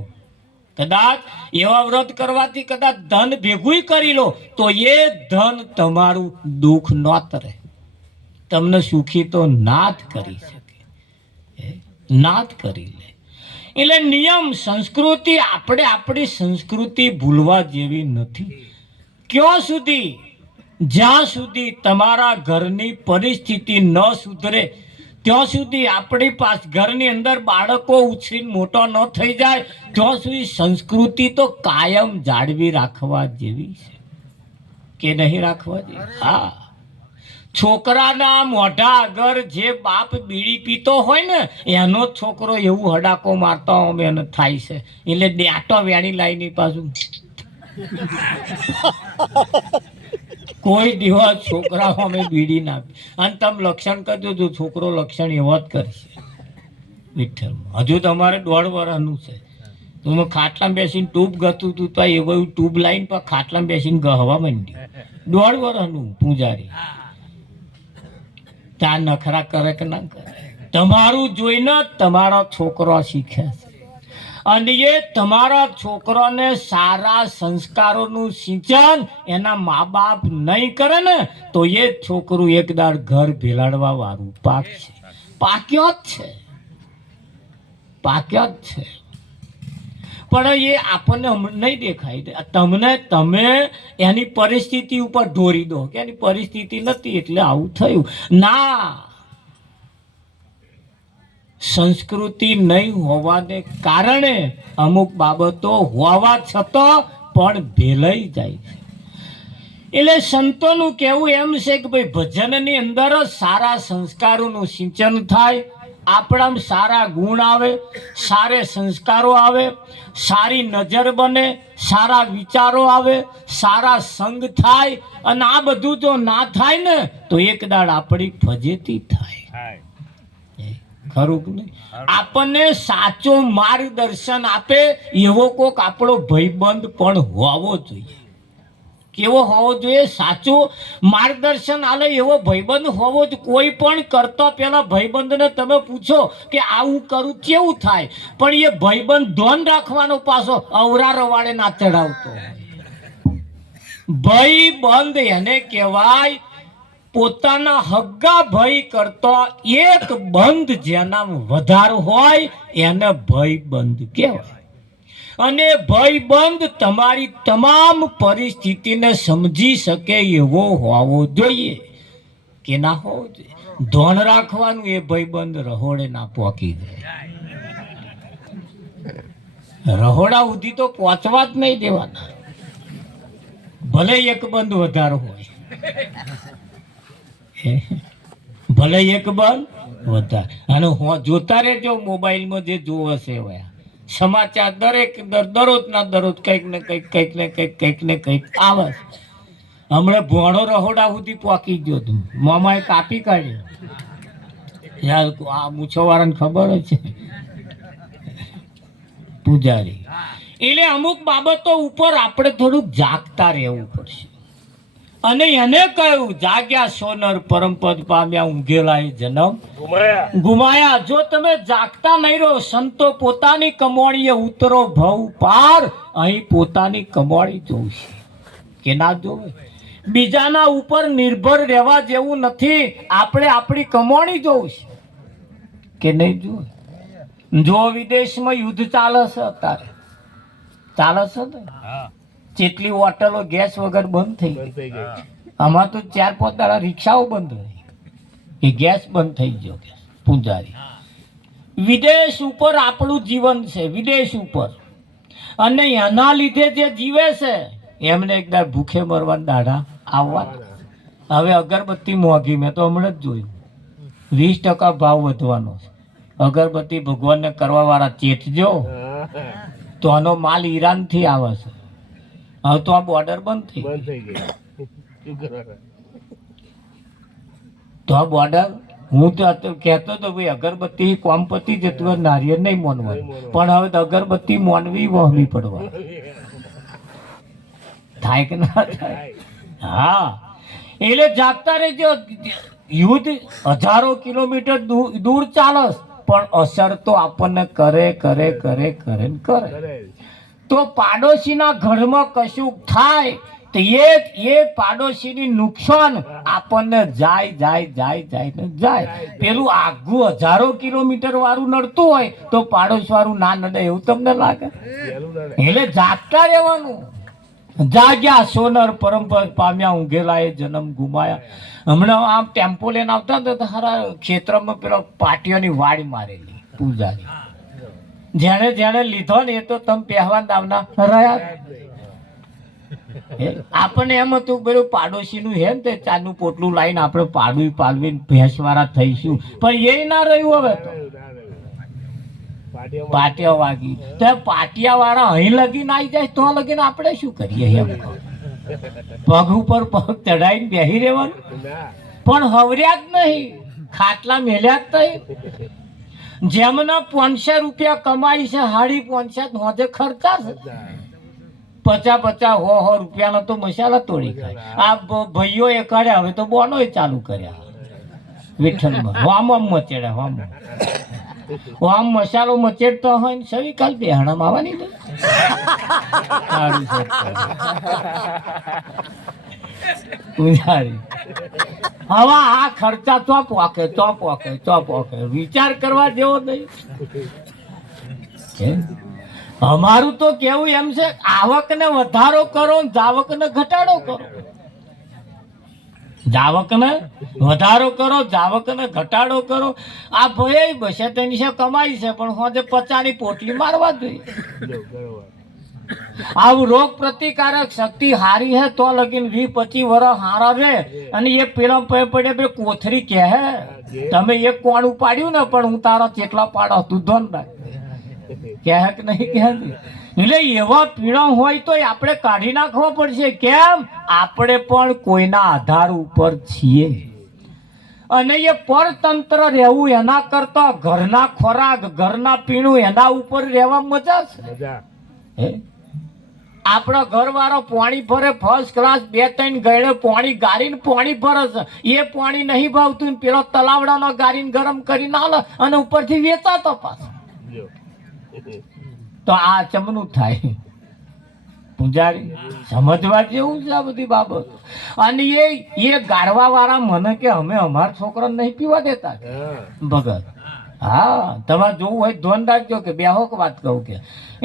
કદાચ એવા વ્રત કરવાથી કદાચ ધન ભેગું કરી લો તો એ ધન તમારું દુઃખ ન તરે તમને સુખી તો ના જ કરી શકે ના જ કરી લે એટલે નિયમ સંસ્કૃતિ આપણે આપણી સંસ્કૃતિ ભૂલવા જેવી નથી ક્યાં સુધી જ્યાં સુધી તમારા ઘરની પરિસ્થિતિ ન સુધરે ત્યાં સુધી આપણી પાસે ઘરની અંદર બાળકો ઉછરીને મોટો ન થઈ જાય ત્યાં સુધી સંસ્કૃતિ તો કાયમ જાળવી રાખવા જેવી છે કે નહીં રાખવા જેવી હા છોકરાના મોઢા આગળ જે બાપ બીડી પીતો હોય ને એનો છોકરો એવું હડાકો મારતો અમે એને થાય છે એટલે ડેટો વેણી લાવીની પાછું કોઈ દિવસ છોકરા અમે બીડી ના અને તમે લક્ષણ કરજો જો છોકરો લક્ષણ એવો જ કરશે વિઠ્ઠલ હજુ તમારે 1.5 વર્ષનું છે તમે ખાટલામાં બેસીને ટ્યુબ ગતું હતું તો એવું ટ્યુબ લાઈન પર ખાટલામાં બેસીને ગહવા માંડ્યું 1.5 વર્ષનું પૂજારી ત્યાં નખરા કરે કે ના કરે તમારું જોઈને તમારો છોકરો શીખે છે અને એ તમારા છોકરાને સારા સંસ્કારોનું સિંચન એના મા બાપ નહીં કરે ને તો એ છોકરું એકદાર ઘર ભેલાડવા વાળું પાક્યો જ છે. પણ એ આપણને નહીં દેખાય. તમે એની પરિસ્થિતિ ઉપર ઢોરી દો કે એની પરિસ્થિતિ નથી એટલે આવું થયું. ના, સંસ્કૃતિ નહીં હોવાને કારણે અમુક બાબતો હોવા છતાં પણ ભેલાઈ જાય છે. એટલે સંતોનું કહેવું એમ છે કે ભાઈ ભજનની અંદર જ સારા સંસ્કારોનું સિંચન થાય, આપણામાં સારા ગુણ આવે, સારે સંસ્કારો આવે, સારી નજર બને, સારા વિચારો આવે, સારા સંગ થાય. અને આ બધું જો ના થાય ને તો એક દાડ આપણી ફજેતી થાય. ખરું કે નહીં? આપણને સાચો માર્ગદર્શન આપે એવો કોક આપણો ભાઈબંધ પણ હોવો જોઈએ. કેવો હોવો જોઈએ? સાચું માર્ગદર્શન આલે એવો ભાઈબંધ હોવો જ. કોઈ પણ કરતા પહેલા ભાઈબંધને તમે પૂછો કે આવું કરું કેવું થાય, પણ એ ભાઈબંધ ધોન રાખવાનો પાછો અવરા રવાડે ના ચડાવતો. ભાઈબંધ એને કહેવાય પોતાના હગ્ગા ભાઈ કરતા એક બંધ જેના વધારે હોય એને ભાઈબંધ કહેવાય. અને ભાઈબંધ તમારી તમામ પરિસ્થિતિને સમજી શકે એવો હોવો જોઈએ કે ના હોવો જોઈએ. ધોન રાખવાનું એ ભાઈબંધ રહોડે ના પહોંચી જાય. રહોડા સુધી તો પહોંચવા જ નહીં દેવાના, ભલે એક બંધ વધારે હોય, ભલે એક બંધ વધારે. અને જોતા રહેજો મોબાઈલમાં જે જોવે છે સમાચાર દરરોજના દરરોજ કંઈક ને કંઈક આવે. હમણાં ભોણો રહોડા સુધી પોકી ગયો હતું, મામાએ કાપી કાઢ્યો. યાર આ મૂછોવાળાને ખબર જ છે, પૂજારી. એટલે અમુક બાબતો ઉપર આપણે થોડુંક જાગતા રહેવું પડશે. અને એને કહ્યું જાગ્યા સોનર પરમપદ પામ્યા ઊંઘેલા એ જન્મ ગુમાયા. જો તમે જાગતા નહીં રહો, સંતો પોતાની કમાણીએ ઉતરો ભવ પાર. અહીં પોતાની કમાણી જોશે કે ના જોવે? બીજાના ઉપર નિર્ભર રહેવા જેવું નથી. આપણે આપણી કમાણી જોશે કે નહીં જોવે? જો વિદેશમાં યુદ્ધ ચાલે છે, અત્યારે ચાલે છે ને, જેટલી હોટલો ગેસ વગર બંધ થઈ ગઈ. આમાં તો 4-5 દાડા રિક્ષાઓ બંધ રહી, એ ગેસ બંધ થઈ ગયો. પૂજારી, વિદેશ ઉપર આપણું જીવન છે, વિદેશ ઉપર. અને એના લીધે જે જીવે છે એમને એકદમ ભૂખે મરવાના દાડા આવવાના. હવે અગરબત્તી મોંઘી, મેં તો હમણાં જ જોયું 20% ભાવ વધવાનો છે. અગરબત્તી ભગવાનને કરવા વાળા ચેતજો, તો આનો માલ ઈરાનથી આવે છે. હવે તો આ બોર્ડર બંધ થઈ ગઈ. તો આ બોર્ડર, હું તો કહેતો હતો ભાઈ અગરબત્તી કોમ પતી જતું હોય, નારિયેળ નહીં મોનવાનું, પણ હવે તો અગરબત્તી મોનવી વહમી પડવા થાય કે ના થાય? હા, એટલે જાગતા રહેજો. યુદ્ધ હજારો કિલોમીટર દૂર ચાલે, પણ અસર તો આપણને કરે. તો પાડોશીના ઘરમાં કશું થાય તો એ પાડોશીની નુકસાન આપણને જાય. પેલું આઘું હજારો કિલોમીટર વાળું નડતું હોય તો પાડોશ વાળું ના નડે એવું તમને લાગે? એટલે જાગતા રહેવાનું. જાગ્યા સોનર પરમપદ પામ્યા ઊંઘેલા એ જન્મ ગુમાયા. હમણાં આમ ટેમ્પો લઈને આવતા હતા તો સારા ક્ષેત્રમાં પેલો પાટીઓની વાડી મારેલી. પૂજારી જેને લીધો ને એ તો તમે પહેવા દાવના રહ્યા. આપણને એમ હતું પેલું પાડોશીનું હે ને તે ચાનું પોટલું લાવીને આપણે પાલવીને ભેંસ વાળા થઈશું, પણ એ ના રહ્યું. હવે તો પાટિયા વાગી તો પાટિયા વાળા અહીં લગીને આવી જાય તો લગીને આપણે શું કરીએ? એમ પગ ઉપર પગ ચડાવીને બેસી રહેવાનું, પણ હવર્યા જ નહીં, ખાટલા મેલ્યા જ નહીં. જેમના 500 રૂપિયા કમાઈ છે, 550 હોજે ખર્ચા છે. 50-50 રૂપિયાનો તો મસાલા તોડી ખાય. આ ભાઈઓ એ કર્યા, હવે તો બોનો ચાલુ કર્યા વિઠ્ઠલમાં. વામ મચેડ્યા વામ. આમ મસાલો મચેડતો હોય ને સવી કાલ બેહણામાં આવવાની તો સારું છે. પૂજારી હવે આ ખર્ચા ચોપ વાકે વિચાર કરવા જેવો નહીં. અમારું તો કેવું એમ છે, આવકને વધારો કરો, જાવકને ઘટાડો કરો. જાવકને વધારો કરો, જાવકને ઘટાડો કરો. આ ભાઈ બસે તેની છે કમાઈ છે, પણ હોજે 50ની પોટલી મારવા જોઈએ. આવું રોગ પ્રતિકારક શક્તિ હારી હે તો લગીન 20-25 વર્ષ હારા રે. અને એ પેલા પડે પેલો કોથરી કે હે તમે એક કોણું પાડ્યું ને પણ હું તારા ચેટલા પાડો તું ધોન રાખ કે કે નહીં કે. એટલે એવા પીડા હોય તો આપણે કાઢી નાખવા પડશે. કેમ? આપણે પણ કોઈના આધાર ઉપર છીએ. અને એ પરતંત્ર રહેવું એના કરતા ઘરના ખોરાક, ઘરના પીણું એના ઉપર રહેવા મજા છે. આપણા ઘરવાળો પાણી ભરે ફર્સ્ટ ક્લાસ, 2-3 ગયડે પાણી ગારીને પાણી ભરે છે. એ પાણી નહીં ભાવતું, પેલો તલાવડાનો ગારીને ગરમ કરીને આલે અને ઉપરથી વેચાતો પાછો. તો આ ચમનું થાય. પૂજારી સમજવા જેવું છે આ બધી બાબત. અને એ ગારવા વાળા મને કે અમે અમારા છોકરાને નહીં પીવા દેતા ભગત. હા, તમારે જોવું હોય ધ્યાન રાખજો કે બેહોક વાત કહું કે.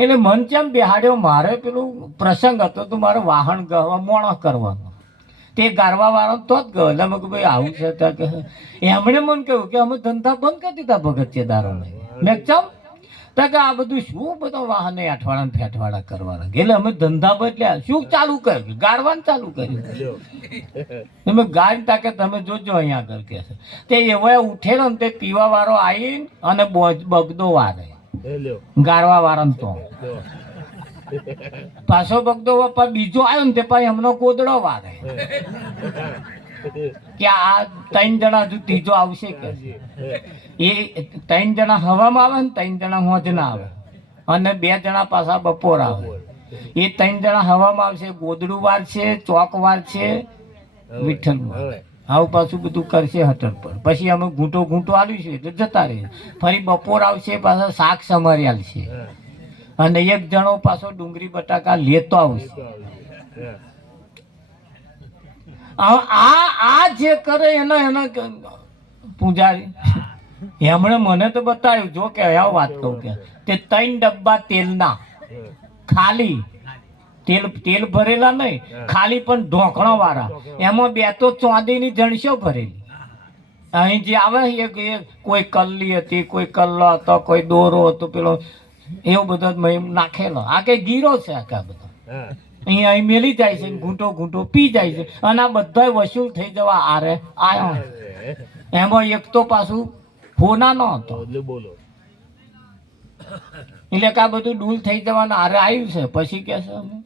એટલે મન કેમ બેહાડ્યો, મારે પેલું પ્રસંગ હતો તો મારે વાહન ગવા મોણો કરવાનો. તે ગારવા વાળો તો જ ગયો. એટલે મેં કહ્યું ભાઈ આવું છે ત્યાં કે એમણે મને કહ્યું કે અમે ધંધા બંધ કરી દીધા ભગત છે દારો. મેં ચમ તો કે આ બધું શું બધો વાહન અઠવાડા ફેટવાડા કરવાના. એટલે અમે ધંધા બદલ્યા. શું ચાલુ કર્યું? ગારવાનું ચાલુ કર્યું. તમે ગાય તાકે તમે જોજો અહીંયા આગળ કે છે તે એવા ઉઠેલો ને તે પીવા વાળો આવીને અને બગદો વારે ગારવા વાળા તો પાછો બગદો બીજો આવ્યો ને તે પાછી હમણાં કોદડો વારે કે આ 3 જણા હજુ ત્રીજો આવશે કે. એ 3 જણા હવામાં આવે ને 3 જણા હોજના આવે અને 2 જણા પાછા બપોર આવે. એ 3 જણા હવામાં આવશે, ગોદડું વાર છે, ચોક વાર છે, વિઠ્ઠલ આવું પાછું બધું કરશે હટર પર. પછી અમે ઘૂંટો આવીશું એટલે જતા રહીએ. ફરી બપોર આવશે, પાછા શાક સમારી આવશે અને 1 જણો પાછો ડુંગળી બટાકા લેતો આવશે. આ જે કરે એના પૂજારી એમણે મને તો બતાવ્યું. જો કે આ વાત કહું કે તે 3 ડબ્બા તેલના ખાલી તેલ ભરેલા નહીં, ખાલી પણ ઢોકણા વાળા. એમાં 2 તો ચોંદીની જણસો ભરેલી. અહીં જે આવે એ કોઈ કલ્લી હતી, કોઈ કલ્લો હતો, કોઈ દોરો હતો, પેલો એવું બધો નાખેલો. આ કઈ ગીરો છે આખા બધો અહીંયા અહીં મેલી જાય છે, ઘૂંટો પી જાય છે અને આ બધા વસૂલ થઈ જવા આરે આવ્યો. એમાં એક તો પાછું હોના નો હતો. એટલે કે આ બધું ડૂલ થઈ જવાના આરે આવ્યું છે. પછી કે છે અમે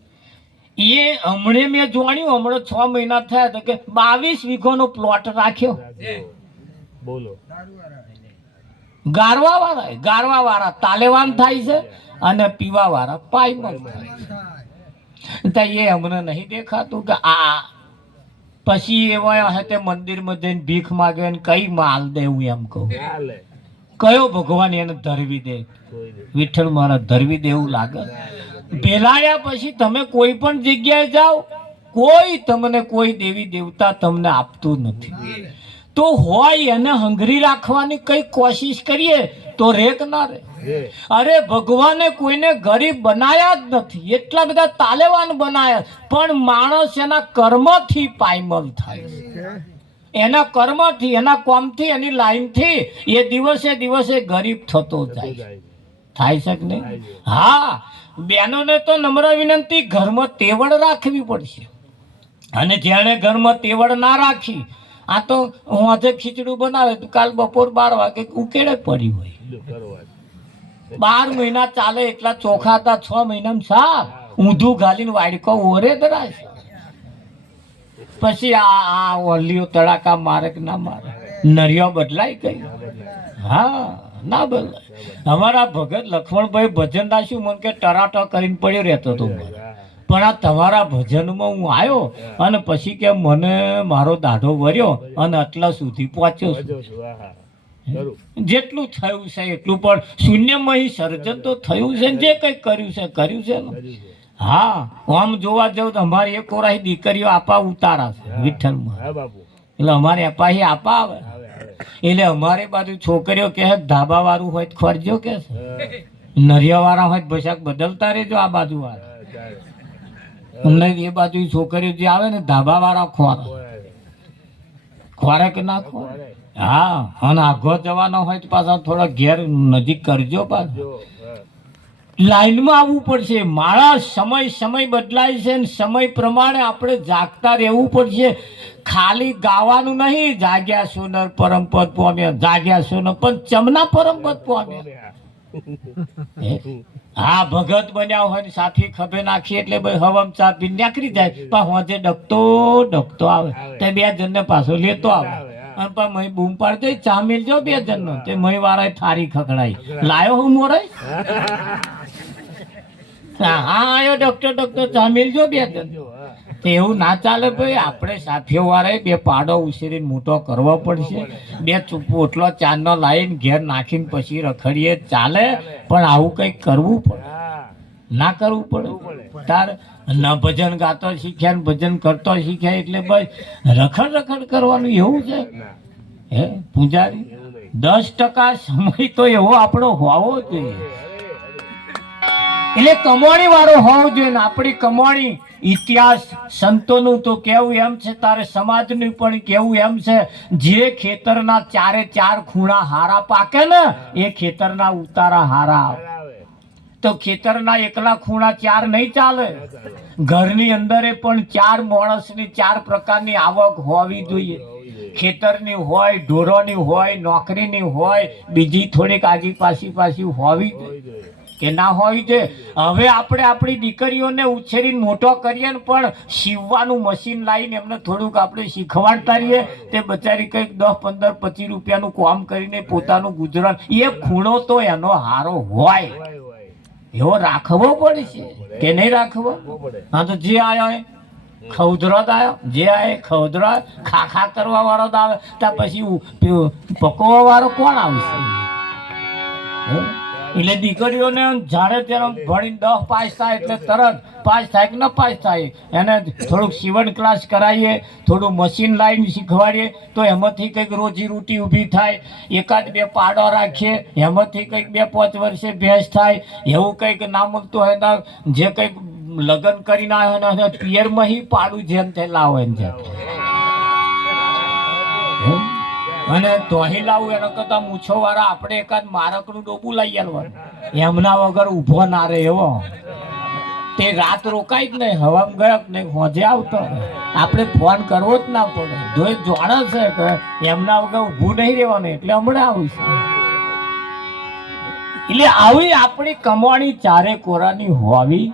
એ હમણે મેં જોણ્યું, હમણાં 6 મહિના થયા તો કે 22 વીઘોનો પ્લોટ રાખ્યો. બોલો ગારવા વાળા તાલેવાન થાય છે અને પીવા વાળા પાયમલ થાય છે. એ અમને નહીં દેખાતું કે આ પછી એવા હે તે મંદિરમાં જઈને ભીખ માગે ને કઈ માલ દેવું એમ કહું. કયો ભગવાન એને ધરવી દે? વિઠ્ઠલ મારા ધરવી દેવું લાગે. ભેલાયા પછી તમે કોઈ પણ જગ્યાએ જાઓ, કોઈ તમને કોઈ દેવી દેવતા તમને આપતું નથી. તો હોય એને હંગરી રાખવાની કઈ કોશિશ કરીએ તો રેક ના રે. અરે ભગવાને કોઈને ગરીબ બનાયા જ નથી, એટલા બધા તાલેવાન બનાયા. પણ માણસ એના કર્મથી પાયમલ થાય છે. એના કર્મથી, એના કોમથી, એની લાઈનથી એ દિવસે ગરીબ થતો જાય. થાય છે કે નહીં? હા, બહેનોને તો નમ્ર વિનંતી, ઘરમાં તેવડ રાખવી પડશે. અને જેણે ઘરમાં તેવડ ના રાખી, આ તો આજે ખીચડું બનાવે તો કાલ બપોર 12 વાગે ઉકેડે પડી હોય. 12 મહિના ચાલે એટલા ચોખા હતા. 6 મહિનામાં સાફ ઊંધું ઘાલીને વાડકો ઓરે ધરાય. પછી આ ઓલીઓ તડાકા મારે કે ના મારે, નરિયો બદલાઈ ગઈ. હા, ના બદલાય. અમારા ભગત લક્ષ્મણભાઈ ભજન રાખ્યું, મને કે ટરાટા કરીને પડ્યો રહેતો હતો. પણ આ તમારા ભજનમાં હું આવ્યો અને પછી કે મને મારો દાઢો વર્યો અને આટલા સુધી પહોંચ્યો છું. જેટલું થયું છે એટલું, પણ શૂન્યમય સર્જન તો થયું છે ને, જે કંઈક કર્યું છે ને. હા, આમ જોવા જાવ તો અમારી એક ઓરાહી દીકરીઓ આપા ઉતારા છે વિઠ્ઠલમાં, એટલે અમારે અપાહી આપા આવે, એટલે અમારી બાજુ છોકરીઓ કહે ધાબા વાળું હોય તો ખોરજો કે છે, નરિયા વાળા હોય તો ભસાક બદલતા રહેજો. આ બાજુ વાળા અમને એ બાજુ છોકરીઓ જે આવે ને ધાબા વાળા ખોરે કે ના ખોરે. હા, અને આઘો જવાનો હોય તો પાછા થોડા ઘેર નજીક કરજો. પાછો લાઈનમાં આવવું પડશે. માણસ સમય બદલાય છે ને સમય પ્રમાણે આપણે જાગતા રહેવું પડશે. ખાલી ગાવાનું નહીં, જાગ્યા સોનર પરમપદ પામ્યા, જાગ્યા સોનર, પણ ચમના પરમપદ પામ્યા. હા, ભગત બન્યા હોય ને સાથી ખભે નાખી એટલે ભાઈ હવમ ચા પી નીકળી જાય, પણ હોજે ડકતો આવે તે બે જણને પાછો લેતો આવે, અને પણ મય બૂમ પાડતો ચા મેલજો બે જણનો, તે મય વાળા થારી ખકડાઈ લાયો હું મોરાઈ. હા આયો ડોક્ટર ચા મેલજો બે જણ. એવું ના ચાલે ભાઈ. આપણે સાથીઓ વાળા બે પાડો ઉછેરીને મોટો કરવો પડશે. બે પોટલો ચાંદનો લાવીને ઘેર નાખીને પછી રખડીએ ચાલે, પણ આવું કંઈક કરવું પડે. ના કરવું પડે તાર ન ભજન ગાતો શીખ્યા ને ભજન કરતો શીખ્યા એટલે ભાઈ રખડ કરવાનું એવું છે. હે પૂજારી, 10% સમય તો એવો આપણો હોવો જોઈએ, એટલે કમાણી વાળો હોવો જોઈએ. આપણી કમાણી ઇતિહાસ સંતોનું તો કેવું એમ છે, તારે સમાજનું પણ કેવું એમ છે, જે ખેતરના ચારે ચાર ખૂણા હારા પાકે ને એ ખેતરના ઉતારા હારા આવે. તો ખેતરના એકલા ખૂણા ચાર નહીં ચાલે, ઘરની અંદર પણ ચાર માણસની 4 પ્રકારની આવક હોવી જોઈએ. ખેતરની હોય, ઢોરોની હોય, નોકરીની હોય, બીજી થોડીક આગી પાછી હોવી જોઈએ કે ના હોય છે. હવે આપણે આપણી દીકરીઓને ઉછેરીને મોટો કરીએ ને, પણ સીવવાનું મશીન લાવીને એમને થોડુંક આપણે શીખવાડતા રહીએ, તે બચારી કંઈક 10, 15, 25 રૂપિયાનું કામ કરીને પોતાનું ગુજરાન, એ ખૂણો તો એનો હારો હોય એવો રાખવો પડશે કે નહીં રાખવો. હા, તો જે આવ્યો ખવધરો જ આવ્યો, જે આવે ખવધરો, ખાખા કરવા વાળો જ આવે, ત્યાં પછી પકવવા વાળો કોણ આવશે? એટલે દીકરીઓને જાણે તેનો ભણીને 10 પાસ થાય એટલે તરત પાસ થાય કે ન પાસ થાય, એને થોડુંક સીવણ ક્લાસ કરાવીએ, થોડું મશીન લાઈન શીખવાડીએ તો એમાંથી કંઈક રોજી રોટી ઊભી થાય. 1 2 પાડો રાખીએ, એમાંથી કંઈક 2-5 વર્ષે ભેંસ થાય. એવું કંઈક ના મળતું હોય જે કંઈક લગ્ન કરીને આવ્યો ને પિયરમાં પાડું જેમ તે લાવો એમ છે, અને તોહી લાવું એના કરતા મૂછો વાળા આપણે એકાદ મારકનું ડોબું લઈ આવવાનું, એમના વગર ઊભો ના રહે એવો. તે રાત રોકાય જ નહીં, હવામાં ગયો નહીં, હોજે આવતો. આપણે ફોન કરવો જ ના પડે, જોઈ જાણે છે કે એમના વગર ઊભું નહીં રહેવાનું, એટલે હમણાં આવું છે. એટલે આવી આપણી કમાણી ચારે કોરાની હોવી,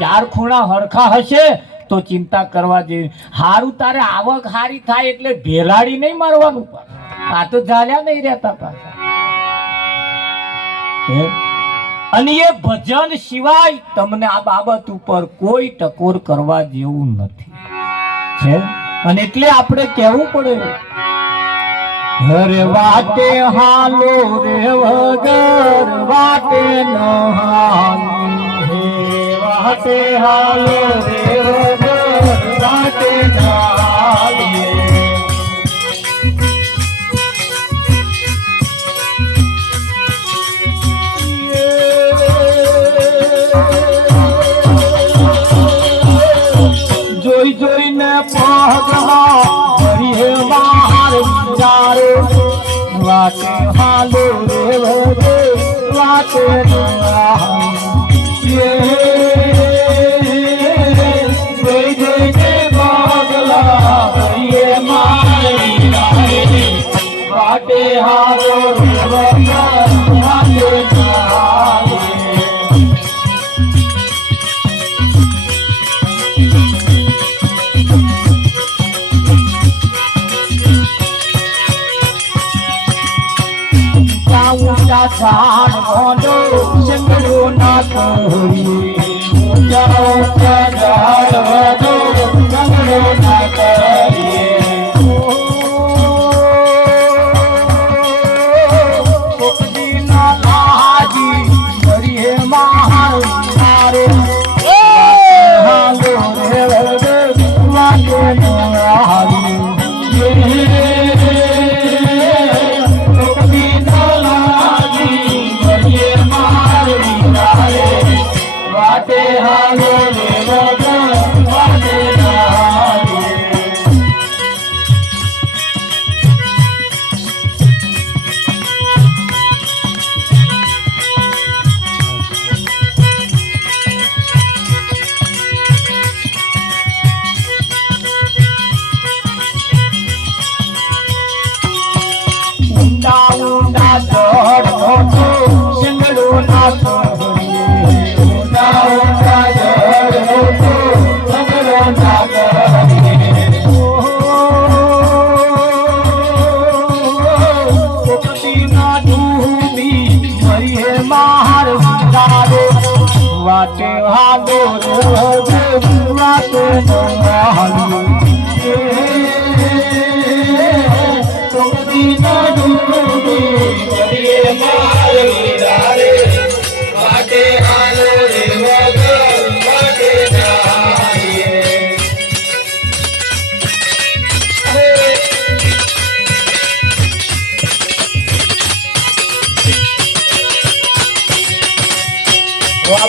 4 ખૂણા હરખા હશે તો ચિંતા કરવા જેવી. હારું તારે આવક હારી થાય એટલે ભેલાડી નહીં મારવાનું, આ તો ઝાલ્યા નહીં રહેતા પાછા. અને એ ભજન સિવાય તમને આ બાબત ઉપર કોઈ ટકોર કરવા જેવું નથી છે. અને એટલે આપણે કહેવું પડે, હરે વાટે હાલો રે વગર વાટે ન હાલો, હે વાટે હાલો રે વગર વાટે ન હાલો. જોઈને પગમાં હરિહે બહાર વિચારો, વાટે હાલો રે વગે વાટે જોઈને પગલા હરિહે મારી વાટે હાલો રે વગે વાટે ઊંચા ઝાડ મોડો જંગલો ના તોડીએ, ઊંચા ઊંચા ઝાડ મોડો જંગલો ના તોડીએ.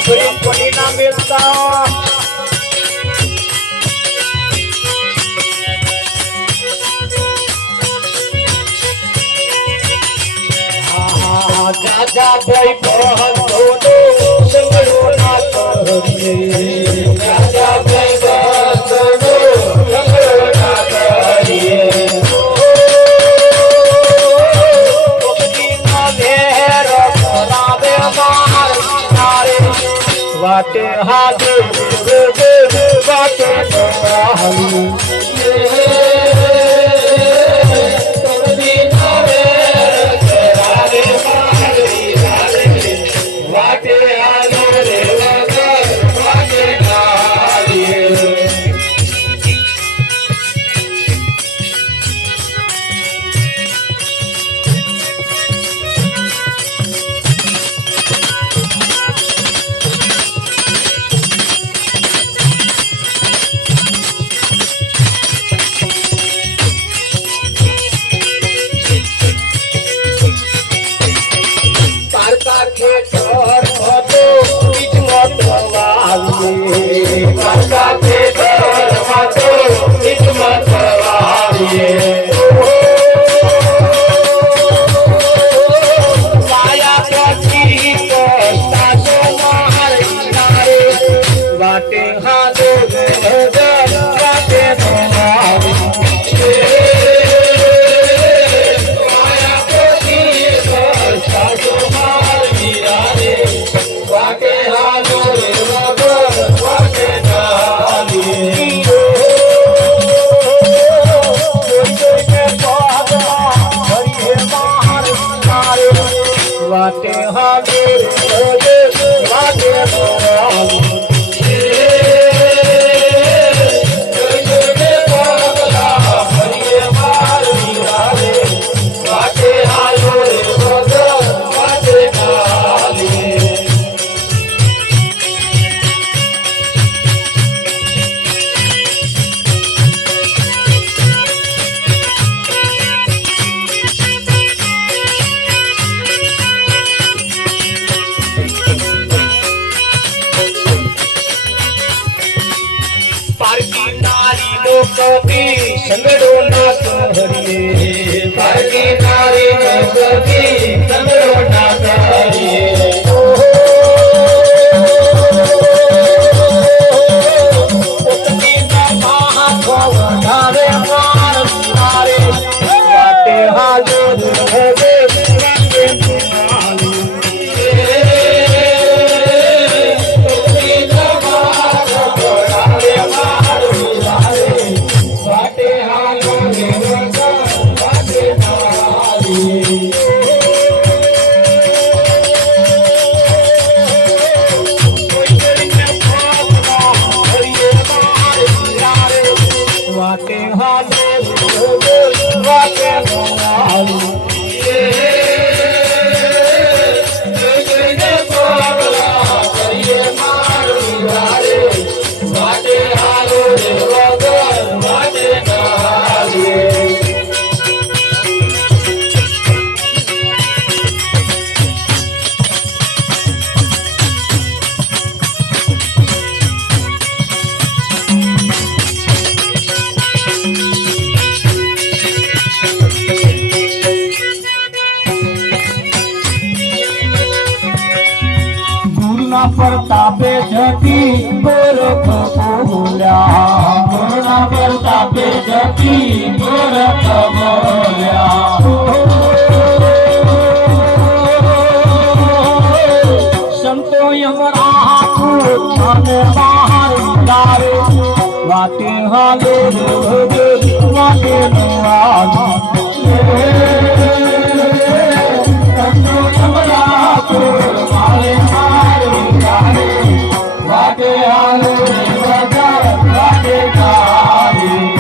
વાપરી પડી ના મેલતા રાજા ભાઈ બહન ધોનો સંગળો ના કરીએ રાજા ભાઈ બહન ધોનો સંગળો ના કરીએ ઓબદીના લહેર કરાવે માર તારે વાટે હાજે વાટે હાલી સંગડો ના કરીએ પારકી નારી નો સખી સંગડો ના કરીએ પોતની ના હાથ વધારે માર તારે વાટે હાજર હે प्रतापे जती गोरख बोल्या गुरुना प्रतापे जती गोरख बोल्या संतो यमरा थाने बाहर डारे वाटे हाले वाटे नवाज संतो यमरा थाने वाटे हाले वाटे गाली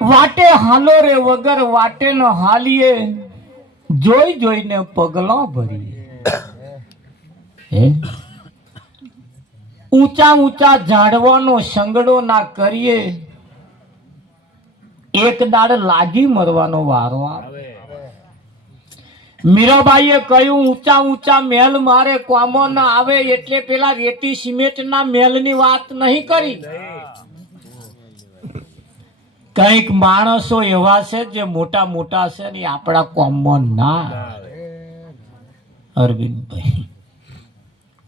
વાટે હાલો રે વગર વાટે ન હાલીએ, જોઈ જોઈને પગલા ભરીએ. ઊંચા ઊંચા ઝાડવાનો સંગડો ના કરીએ, એક દાડ લાગી મરવાનો વારો આવે. મીરાબાઈએ કહ્યું ઊંચા ઊંચા મહેલ મારે કોમો ના આવે, એટલે પેલા રેતી સિમેન્ટ ના મહેલ ની વાત નહીં કરી. કઈક માણસો એવા છે જે મોટા મોટા છે ને આપણા કોમો ના. અરવિંદભાઈ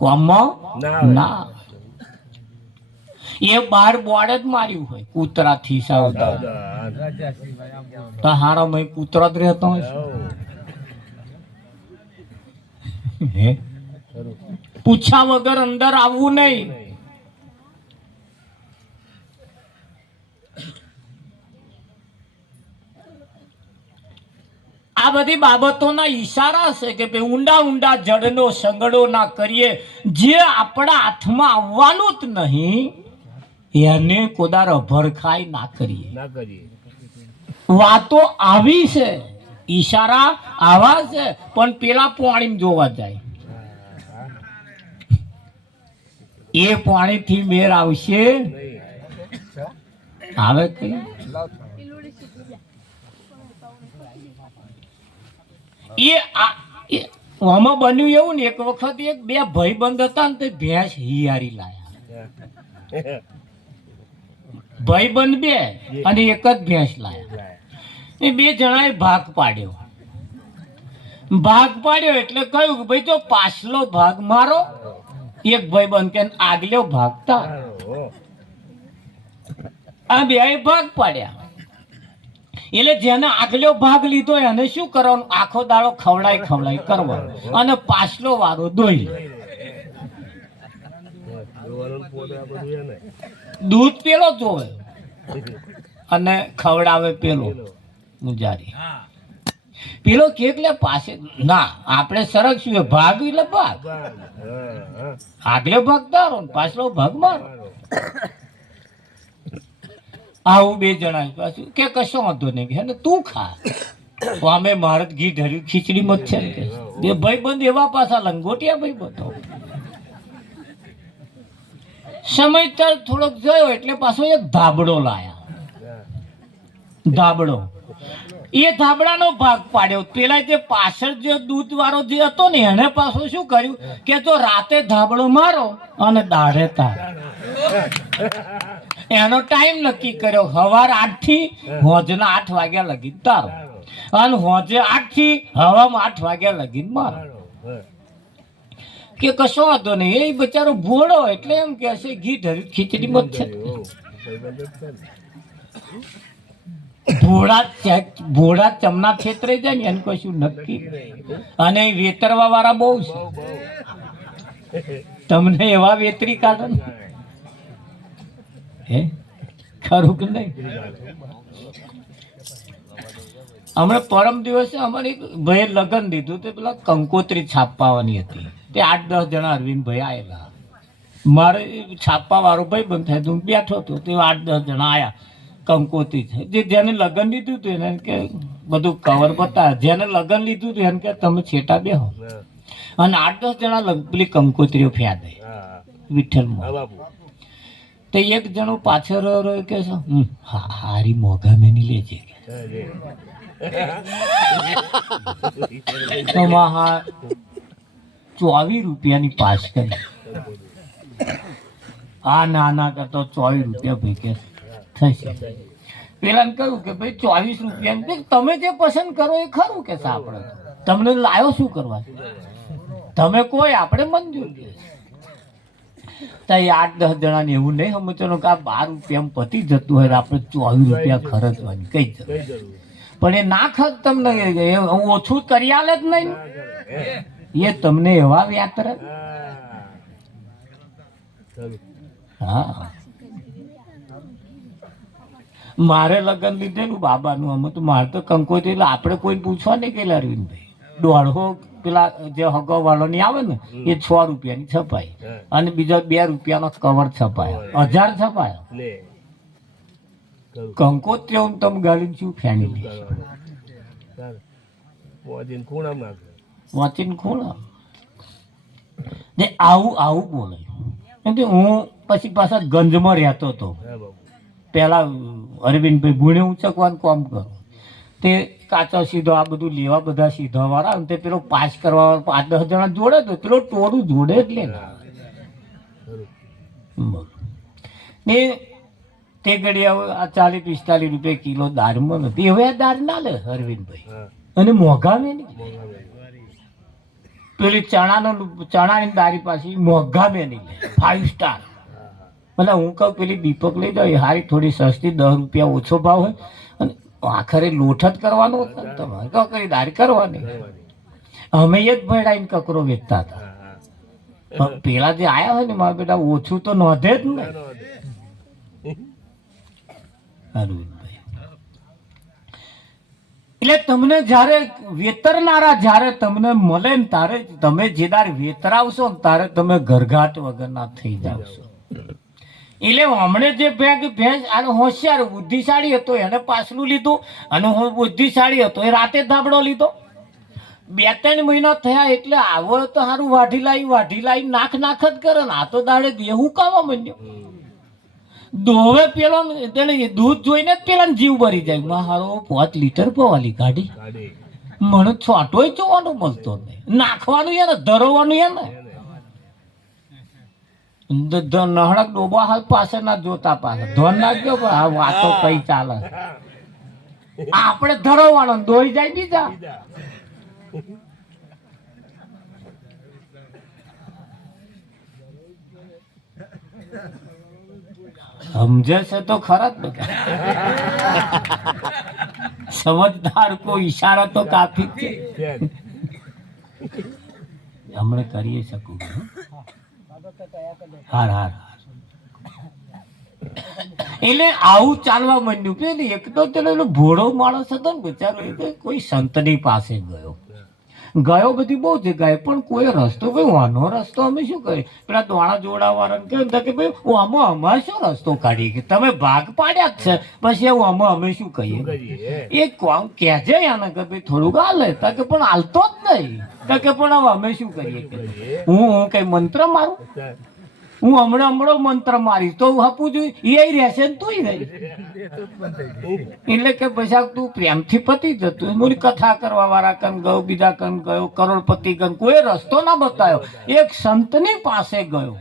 કોમો ના, એ બાર બોર્ડ જ માર્યું હોય કૂતરા થી સાવધાન. તો હારા મય કૂતરો જ રહેતો હોય. પૂછ્યા વગર અંદર આવવું નહીં. આ બધી બાબતોના ઈશારા છે કે ભાઈ ઊંડા ઊંડા જડનો સંગડો ના કરીએ. જે આપણા હાથમાં આવવાનું જ નહીં એને કોદાર ભરખાઈ ના કરીએ. વાતો આવી છે, ઈશારા આવા છે, પણ પેલા પાણી જોવા જાય. એ પાણી થી મેર આવશે આવે કઈ. આમાં બન્યું એવું ને, એક વખત એક બે ભાઈબંધ હતા ને તે ભેંસ હિયારી લાયા. ભાઈબંધ બે અને એક જ ભેંસ લાયા. એ બે જણાએ ભાગ પાડ્યો. ભાગ પાડ્યો એટલે કહ્યું કે ભાઈ તો પાછલો ભાગ મારો. એક ભાઈબંધ કે આગલો ભાગ તારો. આ બે ભાગ પાડ્યા. એટલે જેને આગલો ભાગ લીધો એને શું કરવાનું? આખો દાડો ખવડાય કરવાનો અને પાછલો વારો દોઈ લે. દૂધ પેલો જોવે અને ખવડાવે પેલો મુજારી. પેલો કે પાસે ના આપણે સરસ ભાગ એટલે ભાગ. આગલો ભાગ તારો પાછલો ભાગ મારો. આવું બે જણા પાછું કે કશો વાંધો નહીં કે તું ખા. અમે મારે ઘી ઢર્યું ખીચડી મત છે ને. બે ભાઈબંધ એવા પાછા લંગોટિયા ભાઈબંધો. સમય તર થોડોક ગયો એટલે પાછો એક ધાબળો લાયા. ધાબળો એ ધાબળાનો ભાગ પાડ્યો. પેલા જે પાછળ જે દૂધ વાળો જે હતો ને એને પાછો શું કર્યું કે તો રાતે ધાબળો મારો અને દાઢે તાર. એનો ટાઈમ નક્કી કર્યો. સવાર 8 થી હોજના 8 વાગ્યા લગી તારો અને હોજે 8 થી હવામાં 8 વાગ્યા લગી મારો. કે કશો વાંધો નહીં. એ બચારો ભોળો એટલે એમ કે છે ઘી ઢર્યું ખીચડી મત છે. ભોળા ચમના છેતરાઈ જાય ને એનું કશું નક્કી. અને વેતરવા વાળા બહુ છે. તમને એવા વેતરી કાઢો ને હે ખરું કે નહીં? હમણાં પરમ દિવસે અમારે ભાઈ લગ્ન દીધું તે પેલા કંકોત્રી છાપવાની હતી. તે 8-10 જણા અરવિંદભાઈ આવેલા. મારે છાપવા વાળો ભાઈ બંધ થાય હું બેઠો હતો. તે 8-10 જણા આવ્યા. કંકોત્રી છે જેને લગ્ન લીધું હતું એને કે બધું કવર બતાવે. જેને લગ્ન લીધું હતું એને કે તમે છેટા બેહો અને 8-10 જણા પેલી કંકોત્રીઓ ફ્યા દે વિઠ્ઠલમાં. તો એક જણો પાછળ કે હારી મોઘા મેની લેજે. તો હા 24 રૂપિયાની પાસ કરી. આ નાના કરતો 24 રૂપિયા ભાઈ કે થશે. પેલા કહ્યું કે ભાઈ 24 રૂપિયા તમે જે પસંદ કરો એ ખરું કે આપણે તમને લાયો શું કરવા? તમે કોઈ આપણે મંજૂર કે 8-10 જણાને એવું નહીં સમજવાનું કે આ 12 રૂપિયામાં પતી જતું હોય આપણે 24 રૂપિયા ખર્ચવાની કઈ જરૂર. પણ એ ના ખર્ચ તમને ઓછું કરી આલે જ નહીં. એ તમને એવા વ્યાતર. હા મારે લગ્ન લીધેલું બાબાનું. અમે તો મારે તો કંકોત્રી એટલે આપણે કોઈ પૂછવા નહીં કે અરવિંદભાઈ 150 પેલા જે હગો વાળો ની આવે ને એ 6 રૂપિયાની છપાઈ અને બીજા 2 રૂપિયાનો કવર છપાયો. 1000 છપાયો. કંકોત્રી તમે ગાડી શું ફેણી લઈશ વાંચીને ખૂણા ને આવું બોલે. હું પછી પાછા ગંજમાં રહેતો હતો. પેલા અરવિંદભાઈ ગુણે ઉચકવાનું કામ કરું. તે કાચો સીધો આ બધું લેવા બધા સીધા વાળા તે પેલો પાસ કરવા 5-10 જણા જોડે તો પેલો ટોળું જોડે એટલે ને તે ઘડી આ 40-45 રૂપિયા કિલો દાળમાં નથી. હવે આ દાળ ના લે અરવિંદભાઈ અને મોઘા મેં નહીં. પેલી ચણાની દારી પાછી મોઘા મેં નહીં લે 5 સ્ટાર. એટલે હું કહું પેલી દીપક લઈ જાઓ હારી થોડી સસ્તી 10 રૂપિયા ઓછો ભાવ હોય અને આખરે લોટ જ કરવાનો તમારે કકરી દારી કરવાની. અમે જ ભેડાઈને કકરો વેચતા હતા. પેલા જે આયા હોય ને મારા બેટા ઓછું તો નોંધે જ ને. એટલે તમને જયારે વેતરનારા જયારે તમને મળે ને તારે તમે જે દાર વેતરાવશો ને તારે તમે ઘરઘાટ વગરના થઈ જાવશો. એટલે હમણે જે ભેંસ આનો હોશિયાર બુદ્ધિશાળી હતો એને પાછલું લીધું અને હું બુદ્ધિશાળી હતો એ રાતે ધાબળો લીધો. 2-3 મહિના થયા એટલે આવો તો સારું વાઢી લાવી નાખ જ કરે ને આ તો દાડે દેવું કાવા માંડ્યો. દોવે પેલો દૂધ જોઈને જ પેલા જીવ ભરી જાય. મારો 5 લીટર પવાલી કાઢી મને છોટોય જોવાનું મળતો નહીં. નાખવાનું એને ધરવાનું એને નહળક ડોબા હાલ પાસે ના જોતા પાસે ધોન નાખજો આ વાતો કઈ ચાલે આપણે ધરવાનો દોઈ જાય બીજા સમજે છે તો ખરા જ બધા સમજદાર કો ઈશારા તો કાફી છે હમણે કરીએ શકું હાર હાર એટલે આવું ચાલવા માંડ્યું કે એક તો પેલો ભોળો માણસ હતો ને બિચારો કોઈ સંતની પાસે ગયો બધી બહુ જગ્યાએ પણ કોઈ રસ્તો ભાઈ વાનો રસ્તો અમે શું કરીએ પેલા દોણા જોડાવાળા કે ભાઈ આમાં અમારે શું રસ્તો કાઢીએ કે તમે ભાગ પાડ્યા જ છે પછી એવું આમાં અમે શું કહીએ એ કોમ કહેજે આને કે ભાઈ થોડુંક હાલે કે પણ હાલતો જ નહીં કે પણ હવે અમે શું કરીએ કે હું કઈ મંત્ર મારું હું હમણાં મંત્ર મારીશ તો હપું જોઈએ એ રહેશે ને તું રહી એટલે કે પછી તું પ્રેમથી પતી જતું એની કથા કરવા વાળા કન ગયો બીજા કન ગયો કરોડપતિ કન કોઈ રસ્તો ના બતાવ્યો એક સંતની પાસે ગયો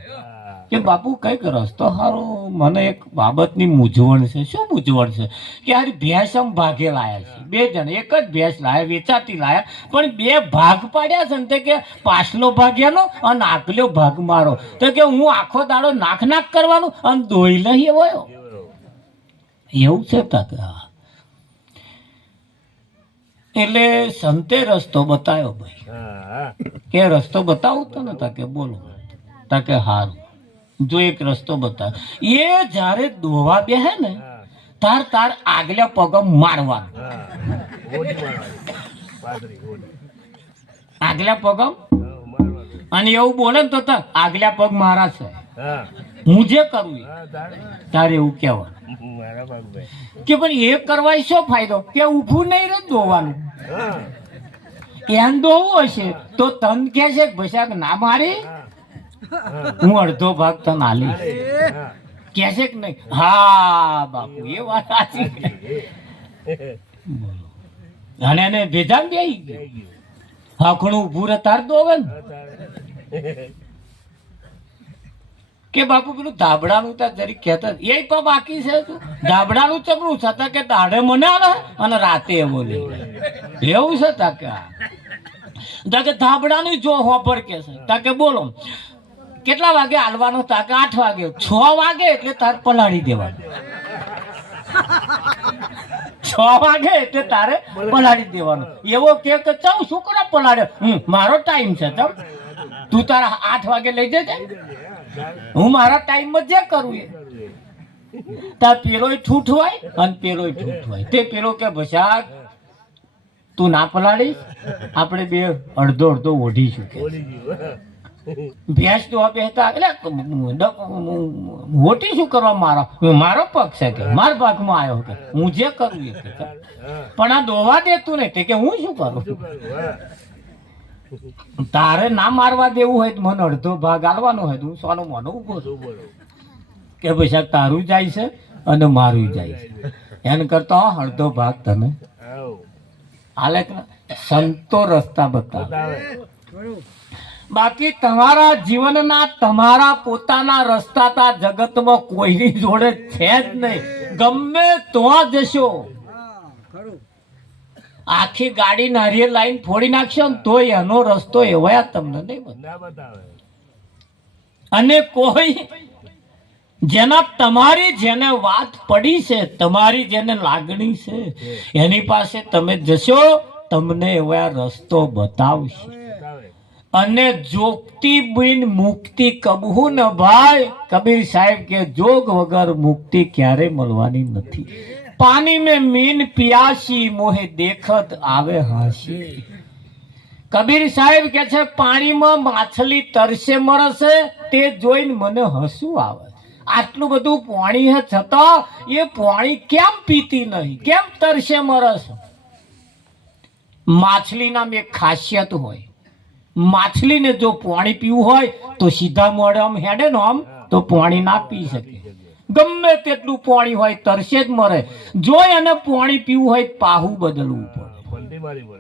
કે બાપુ કઈક રસ્તો હારો મને એક બાબતની મૂંઝવણ છે શું મૂંઝવણ છે કે યાર ભેંસ આમ ભાગે લાયા છે બે જણ એક જ ભેંસ લાયા વેચાતી લાયા પણ બે ભાગ પાડ્યા છે ને તે કે પાછલો ભાગ એનો અને આગલો ભાગ મારો તો કે હું આખો દાડો નાખ કરવાનું અને દોઈ લઈ એવો એવું છે તાકે એટલે સંતે રસ્તો બતાવ્યો ભાઈ કે રસ્તો બતાવું તો ને તાકે બોલો તાકે હારું જો એક રસ્તો બતાવ એ જ્યારે દોવા બેહે ને તાર આગલા પગ મારવાનું આગલા પગ અને એવું બોલે ને તો આગલા પગ મારા છે હું જે કરું તારે એવું કહેવાનું કે પણ એ કરવા શું ફાયદો કે ઊભું નહીં રહે દોવાનું એમ દોવું હશે તો તન કે છે ભાઈ ના મારી હું અડધો ભાગ તને આલીશ કે છે કે નહીં હા બાપુ એ વાત સાચી અને એને ભેજામ બેહી ગયું હાખણું ઊભું રહે તાર દોવે ને કે બાપુ પેલું ધાબડાનું તાર જરી કહેતા એ તો બાકી છે તું ધાબડાનું ચકડું છતાં કે દાઢે મને આલે અને રાતે એવો લે એવું છે તાકે ધાબડાનું જો હોપર કે છે તાકે બોલો કેટલા વાગે હાલવાનો તાકે 8 વાગે 6 વાગે એટલે તાર પલાળી દેવાનું 6 વાગે એટલે તારે પલાળી દેવાનું એવો કે ચાલ શું કરો પલાળ્યો મારો ટાઈમ છે ચમ તું તારા 8 વાગે લઈ જજે હું મારા ટાઈમમાં જે કરું એ તાર પેલોય ઠૂઠ હોય અને પેલોય ઠૂઠ હોય તે પેલો કે ભસાક તું ના પલાડીશ આપણે બે અડધો ઓઢીશું કે ભેંસ તો બેસતા એટલે મોટી શું કરવા મારો પગ છે કે મારા ભાગમાં આવ્યો કે હું જે કરું એ પણ આ દોવા દેતું નહીં કે હું શું કરું તારે ના મારવા દેવું હોય તો મને અડધો ભાગ આલવાનો હોય તો હું સોનું મને ઉભો છું કે પછી તારું જાય છે અને મારું જાય છે એને કરતા અડધો ભાગ તને હાલે સંતો રસ્તા બતાવે બાકી તમારા જીવનના તમારા પોતાના રસ્તા તા જગતમાં કોઈની જોડે છે જ નહીં ગમે તો જશો આખી ગાડી નારિયેળ લાઈન ફોડી નાખશો ને તોય એનો રસ્તો એવા તમને નહીં બતાવે અને કોઈ જેના તમારી જેને વાત પડી છે તમારી જેને લાગણી છે એની પાસે તમે જશો તમને એવા રસ્તો બતાવશે અને જોગતી બિન મુક્તિ કબહુ ન ભાઈ કબીર સાહેબ કે જોગ વગર મુક્તિ ક્યારે મળવાની નથી પાણી में मीन पियासी मोहे देखत આવે હાસી કબીર સાહેબ કે છે પાણીમાં માછલી તરસે મરશે તે જોઈને મને હસવું આવે આટલું બધું પાણી હે છતાં એ પાણી કેમ પીતી નહીં કેમ તરસે મરશે માછલીના એક ખાસિયત હોય માછલીને જો પાણી પીવું હોય તો સીધા મોઢે આમ હેડે ને આમ તો પાણી ના પી શકે ગમે તેટલું પાણી હોય તરસે જ મરે જો એને પાણી પીવું હોય પાહુ બદલવું પડે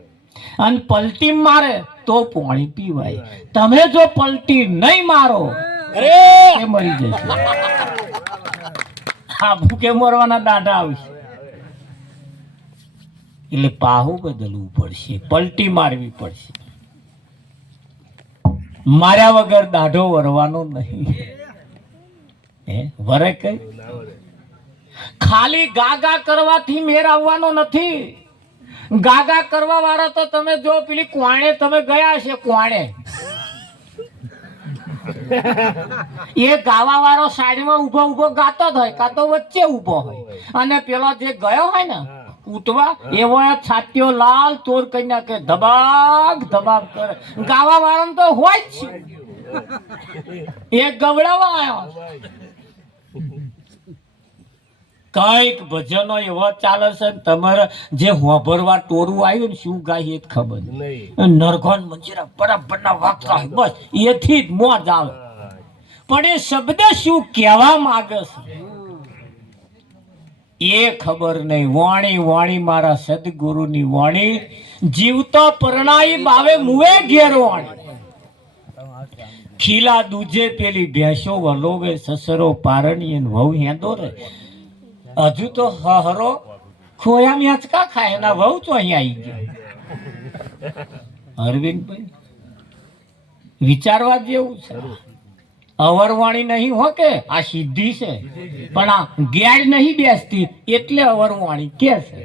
અને પલટી મારે તો પાણી પીવાય તમે જો પલટી નહીં મારો એ મરી જશે. આ ભૂકે મરવાના દાઢા આવશે. એટલે પાહુ બદલવું પડશે, પલટી મારવી પડશે. માર્યા વગર દાઢો વરવાનો નહીં. વરે કઈ ખાલી ગાગા કરવાથી મેર આવવાનો નથી. ગાગા કરવા વાળા તો તમે જો પેલી કોણે તમે ગયા છે, કોણે એ ગાવા વાળો સાઈડમાં ઉભો ઉભો ગાતો જ હોય, કાં તો વચ્ચે ઉભો હોય, અને પેલો જે ગયો હોય ને ઉઠવા એવો છાતીઓ લાલ તોર કરી નાખે, ધબાક ધબાક કરે. ગાવા વાળો તો હોય જ છે, એ ગવડાવા આવ્યો. કઈક ભજનો એવા ચાલે છે ને તમારે જે હોભરવા ટોરું આવ્યું ને શું ગાય એ જ ખબર નહીં. નરગોન મંજીરા બરાબરના વાગતા હોય, બસ એથી જ મોજ આવે. પણ એ શબ્દ શું કહેવા માંગે છે એ ખબર નહીં. વાણી વાણી મારા સદગુરુની વાણી, જીવતો પરણાઈ બાવે મુએ ઘેર વાણી. ખીલા દૂજે પેલી ભેંસો વલોવે, સસરો પારણી ને વહુ હેંદો રે. હજુ તો હરો ખોયા મેચકા ખાય, એના વહુ તો અહીંયા આવી ગયો. અરવિંદભાઈ વિચારવા જેવું છે. અવરવાણી નહીં હો કે આ સિદ્ધિ છે, પણ આ ગેડ નહીં બેસતી એટલે અવરવાણી કે છે.